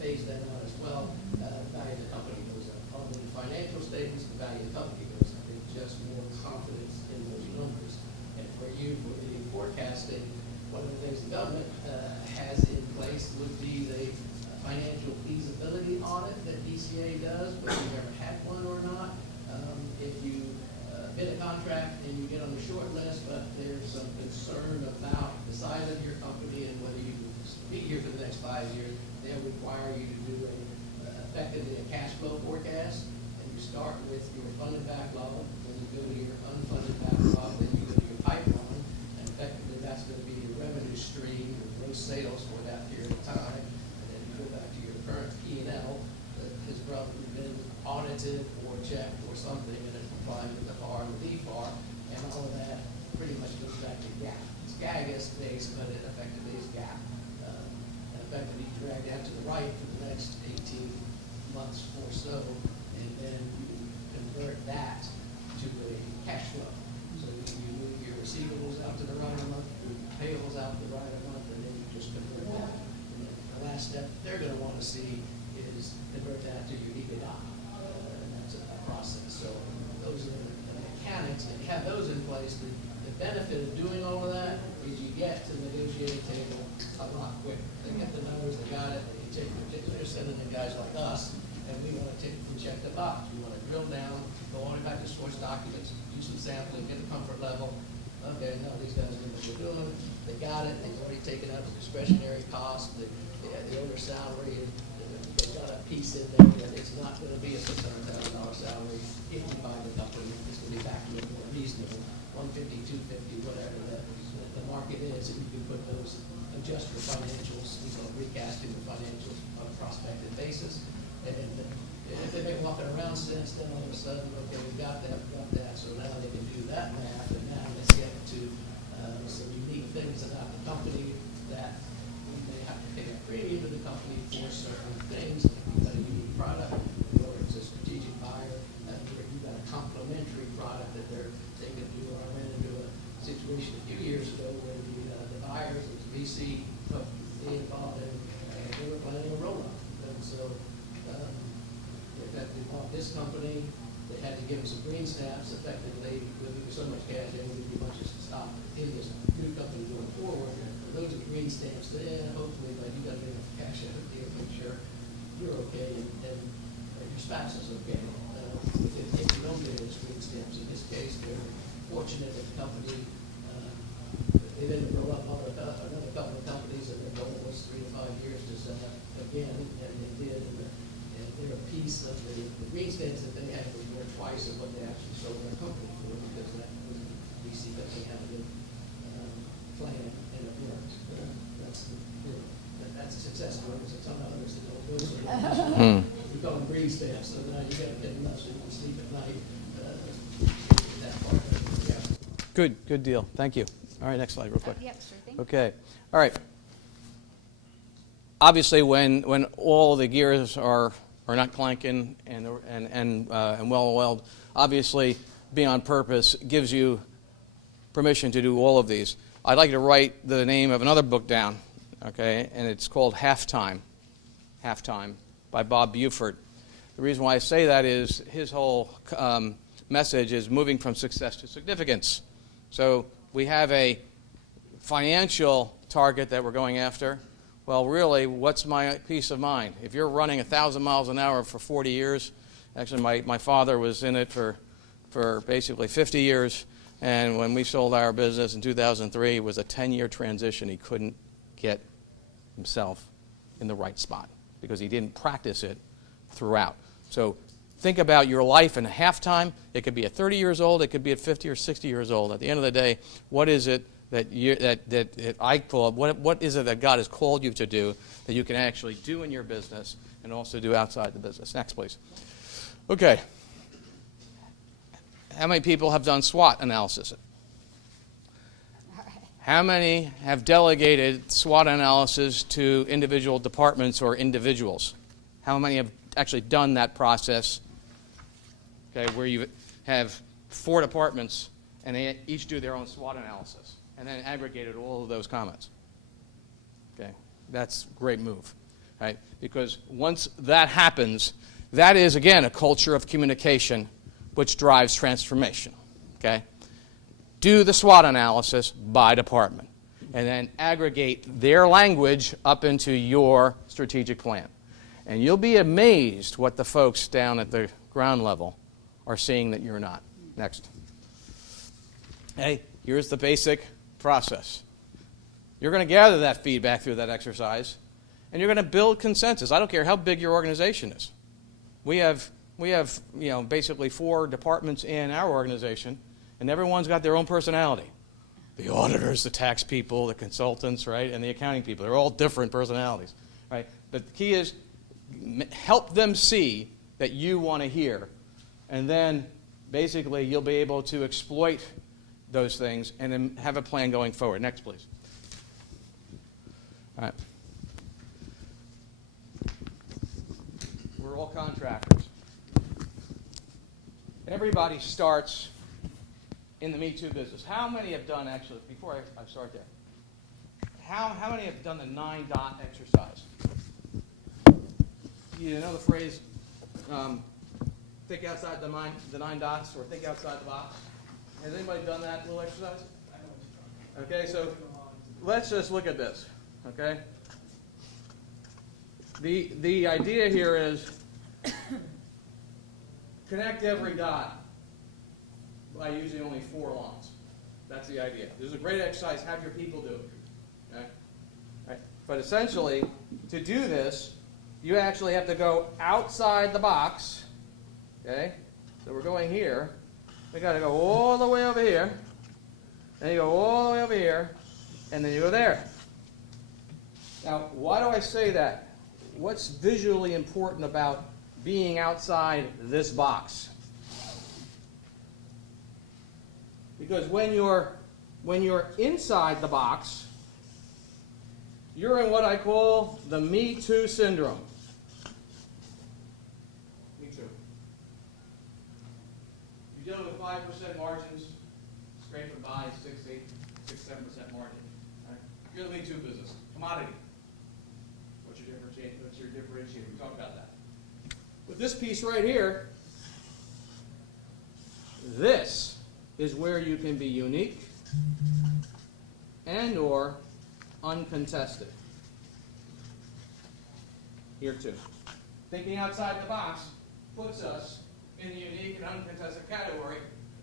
phase that out as well. The value of the company goes up. Although the financial statements, the value of the company goes up. It's just more confidence in those numbers. And for you, for the forecasting, one of the things the government has in place would be the financial feasibility audit that DCA does, whether you ever had one or not. If you bid a contract and you get on the short list, but there's some concern about the size of your company and whether you can be here for the next 5 years, they'll require you to do effectively a cash flow forecast, and you start with your funded backlog, then you go to your unfunded backlog, then you go to your pipeline, and effectively that's going to be your revenue stream, your gross sales for that period of time, and then you go back to your current P&L that has probably been audited or checked or something, and it's complying with the FAR and the DFAR, and all of that pretty much goes back to GAAP. It's GAGS based, but it effectively is GAAP. And effectively drag that to the right for the next 18 months or so, and then you convert that to a cash flow. So you move your receivables out to the right month, your payables out to the right month, and then you just convert that. And then the last step they're going to want to see is convert that to your EBITDA. And that's a process. So those are the mechanics, and you have those in place. The benefit of doing all of that is you get to the negotiating table a lot quicker. They get the numbers, they got it, they're sending the guys like us, and we want to take and check the box. We want to drill down, go all the way back to source documents, do some sampling, get the comfort level. Okay, no, these guys know what they're doing. They got it. They've already taken out the discretionary cost, the owner salary. They've got a piece in there that it's not going to be a $600,000 salary if you buy the company. It's going to be back to a more reasonable 150, 250, whatever the market is, and you can put those, adjust your financials, we call it recasting the financials on a prospective basis. And if they've been walking around since, then all of a sudden, okay, we got that. So now they can do that math, and now let's get to some unique things about the company that we may have to pay a premium to the company for certain things. You've got a unique product, or it's a strategic buyer, you've got a complementary product that they can do. I ran into a situation a few years ago where the buyers, it was VC, they involved in, and they were planning a roll-up. And so they bought this company, they had to give them some green stamps. Effectively, with so much cash, they would give you a bunch of stock in this new company going forward. And those are the green stamps. Hopefully, but you got to get enough cash out of the deal, make sure you're okay and your spouse is okay. If you don't get those green stamps, in this case, they're fortunate that the company, they didn't roll up another couple of companies, and their goal was 3 to 5 years to set up again, and they did. And they're a piece of the green stamps that they had was worth twice of what they actually sold their company for, because that was we see that they had a good plan and it worked. That's a success story. So some others that don't go so well. We call them green stamps. So now you got to get enough so you can sleep at night. That part. Yeah. Good deal. Thank you. All right, next slide, real quick. Yep, sure thing. Okay. All right. Obviously, when all the gears are not clanking and well oiled, obviously being on purpose gives you permission to do all of these. I'd like to write the name of another book down, okay, and it's called Halftime by Bob Buford. The reason why I say that is his whole message is moving from success to significance. So we have a financial target that we're going after. Well, really, what's my peace of mind? If you're running 1,000 miles an hour for 40 years, actually my father was in it for basically 50 years, and when we sold our business in 2003, it was a 10-year transition. He couldn't get himself in the right spot because he didn't practice it throughout. So think about your life in halftime. It could be at 30 years old. It could be at 50 or 60 years old. At the end of the day, what is it that I call, what is it that God has called you to do that you can actually do in your business and also do outside the business? Next, please. Okay. How many people have done SWOT analysis? How many have delegated SWOT analysis to individual departments or individuals? How many have actually done that process, okay, where you have 4 departments and they each do their own SWOT analysis and then aggregated all of those comments? Okay, that's a great move, right? Because once that happens, that is, again, a culture of communication which drives transformation, okay? Do the SWOT analysis by department and then aggregate their language up into your strategic plan. And you'll be amazed what the folks down at the ground level are seeing that you're not. Next. Hey, here's the basic process. You're going to gather that feedback through that exercise, and you're going to build consensus. I don't care how big your organization is. We have basically 4 departments in our organization, and everyone's got their own personality. The auditors, the tax people, the consultants, right, and the accounting people. They're all different personalities, right? But the key is help them see that you want to hear, and then basically you'll be able to exploit those things and then have a plan going forward. Next, please. All right. We're all contractors. Everybody starts in the Me Too business. How many have done, actually, before I start there, how many have done the 9-dot exercise? You know the phrase, think outside the 9 dots, or think outside the box? Has anybody done that little exercise? Okay, so let's just look at this, okay? The idea here is connect every dot by using only 4 lines. That's the idea. This is a great exercise. Have your people do it. Okay? Right. But essentially, to do this, you actually have to go outside the box. Okay? So we're going here. We got to go all the way over here. Then you go all the way over here. And then you go there. Now, why do I say that? What's visually important about being outside this box? Because when you're inside the box, you're in what I call the Me Too syndrome. Me Too. You're dealing with 5% margins, scrape and buy 6, 7% margin. Right? You're in the Me Too business. Commodity. What's your differentiator? We talked about that. With this piece right here, this is where you can be unique and or uncontested. Here too. Thinking outside the box puts us in the unique and uncontested category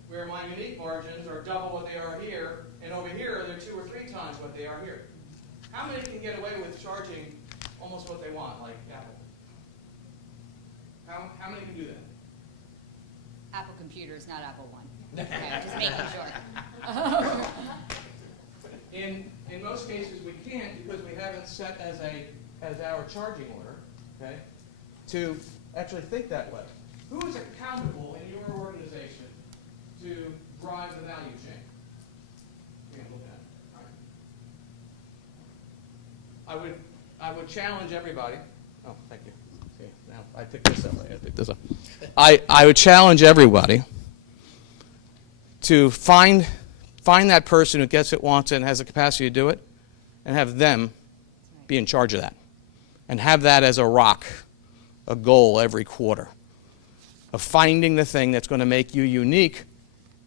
where my unique margins are double what they are here, and over here they're 2 or 3 times what they are here. How many can get away with charging almost what they want, like Apple? How many can do that? Apple Computers, not Apple One. Okay, just making sure. In most cases, we can't because we haven't set as our charging order, okay, to actually think that way. Who is accountable in your organization to drive the value chain? We're gonna look at it. I would challenge everybody. Oh, thank you. Okay, now I picked this up. I picked this up. I would challenge everybody to find that person who gets it, wants it, and has the capacity to do it, and have them be in charge of that. And have that as a rock, a goal every quarter. of finding the thing that's going to make you unique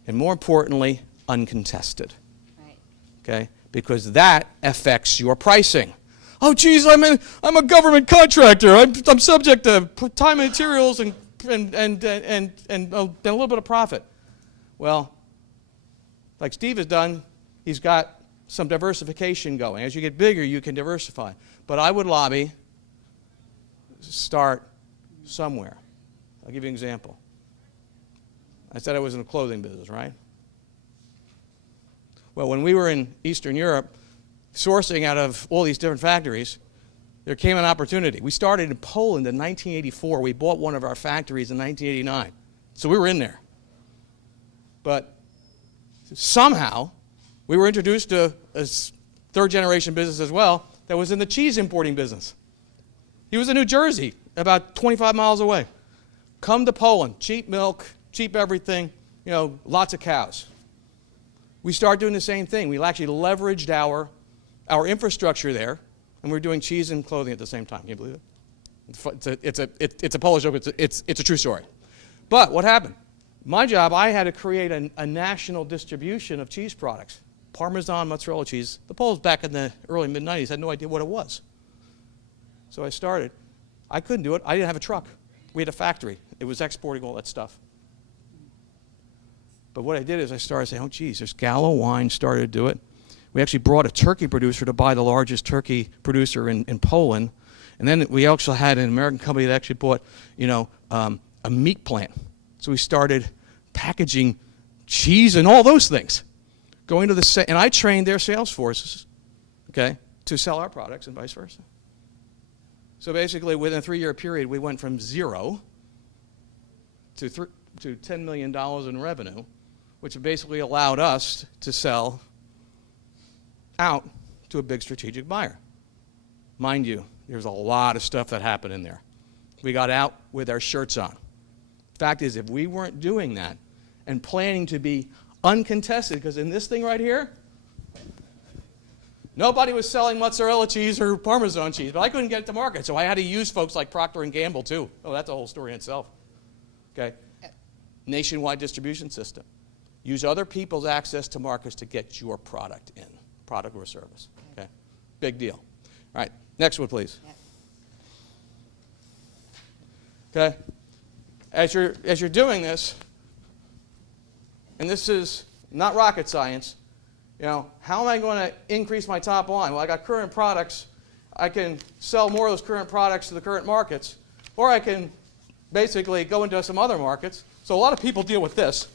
and, more importantly, uncontested. Right. Okay? Because that affects your pricing. Oh, geez, I'm a government contractor. I'm subject to time and materials and a little bit of profit. Well, like Steve has done, he's got some diversification going. As you get bigger, you can diversify. But I would lobby, start somewhere. I'll give you an example. I said I was in the clothing business, right? Well, when we were in Eastern Europe, sourcing out of all these different factories, there came an opportunity. We started in Poland in 1984. We bought one of our factories in 1989. So we were in there. But somehow, we were introduced to a third-generation business as well that was in the cheese importing business. He was in New Jersey, about 25 miles away. Come to Poland, cheap milk, cheap everything, lots of cows. We started doing the same thing. We actually leveraged our infrastructure there, and we were doing cheese and clothing at the same time. Can you believe it? It's a Polish joke. It's a true story. But what happened? My job, I had to create a national distribution of cheese products. Parmesan, mozzarella cheese. The Poles back in the early mid-90s had no idea what it was. So I started. I couldn't do it. I didn't have a truck. We had a factory. It was exporting all that stuff. But what I did is I started saying, oh, geez, there's Gallo Wine started to do it. We actually brought a turkey producer to buy the largest turkey producer in Poland. And then we also had an American company that actually bought, a meat plant. So we started packaging cheese and all those things. And I trained their sales forces, okay, to sell our products and vice versa. So basically, within a 3-year period, we went from 0 to $10 million in revenue, which basically allowed us to sell out to a big strategic buyer. Mind you, there's a lot of stuff that happened in there. We got out with our shirts on. Fact is, if we weren't doing that and planning to be uncontested, because in this thing right here, nobody was selling mozzarella cheese or Parmesan cheese, but I couldn't get it to market, so I had to use folks like Procter & Gamble too. Oh, that's a whole story in itself. Okay? Nationwide distribution system. Use other people's access to markets to get your product in, product or service. Okay? Big deal. All right, next one, please. Okay? As you're doing this, and this is not rocket science, how am I going to increase my top line? Well, I got current products. I can sell more of those current products to the current markets, or I can basically go into some other markets. So a lot of people deal with this.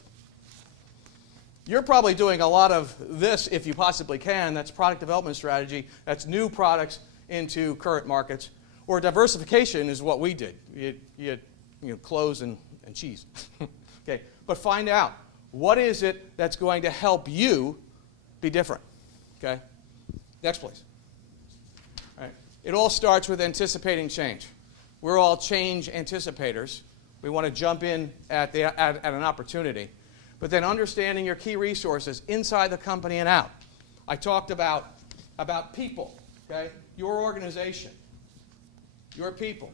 You're probably doing a lot of this if you possibly can. That's product development strategy. That's new products into current markets. Or diversification is what we did. You had clothes and cheese. Okay, but find out, what is it that's going to help you be different? Okay, next please. All right. It all starts with anticipating change. We're all change anticipators. We want to jump in at an opportunity. But then understanding your key resources inside the company and out. I talked about people, okay? Your organization, your people.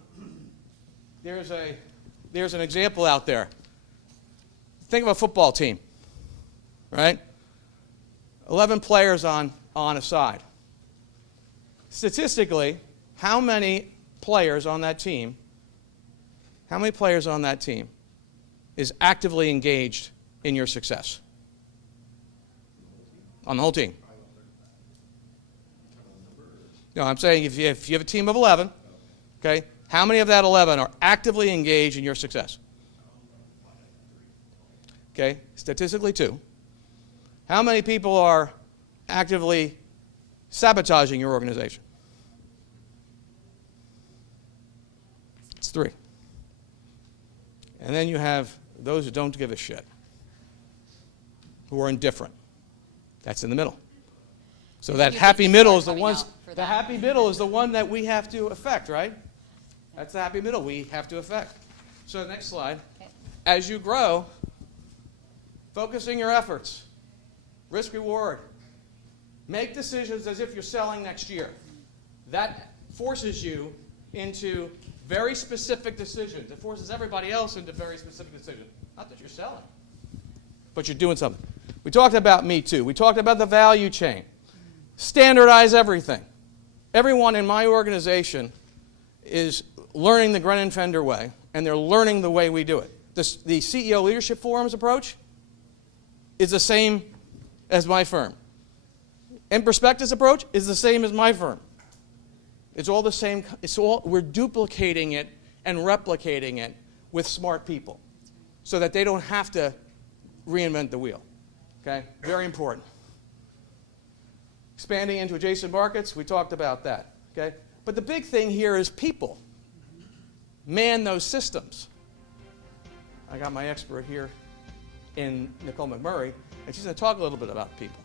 There's an example out there. Think of a football team, right? 11 players on a side. Statistically, how many players on that team is actively engaged in your success? On the whole team. No, I'm saying if you have a team of 11, okay, how many of that 11 are actively engaged in your success? Okay, statistically 2. How many people are actively sabotaging your organization? It's 3. And then you have those who don't give a shit, who are indifferent. That's in the middle. So that happy middle is the happy middle is the one that we have to affect, right? That's the happy middle we have to affect. So next slide. Okay. As you grow, focusing your efforts, risk reward. Make decisions as if you're selling next year. That forces you into Very specific decisions. It forces everybody else into very specific decisions. Not that you're selling, but you're doing something. We talked about Me Too. We talked about the value chain. Standardize everything. Everyone in my organization is learning the Grennan Fender way, and they're learning the way we do it. The CEO Leadership Forum's approach is the same as my firm. Nperspective's approach is the same as my firm. It's all the same. We're duplicating it and replicating it with smart people so that they don't have to reinvent the wheel. Okay? Very important. Expanding into adjacent markets, we talked about that. Okay? But the big thing here is people. Man those systems. I got my expert here in Nicole McMurray, and she's going to talk a little bit about people.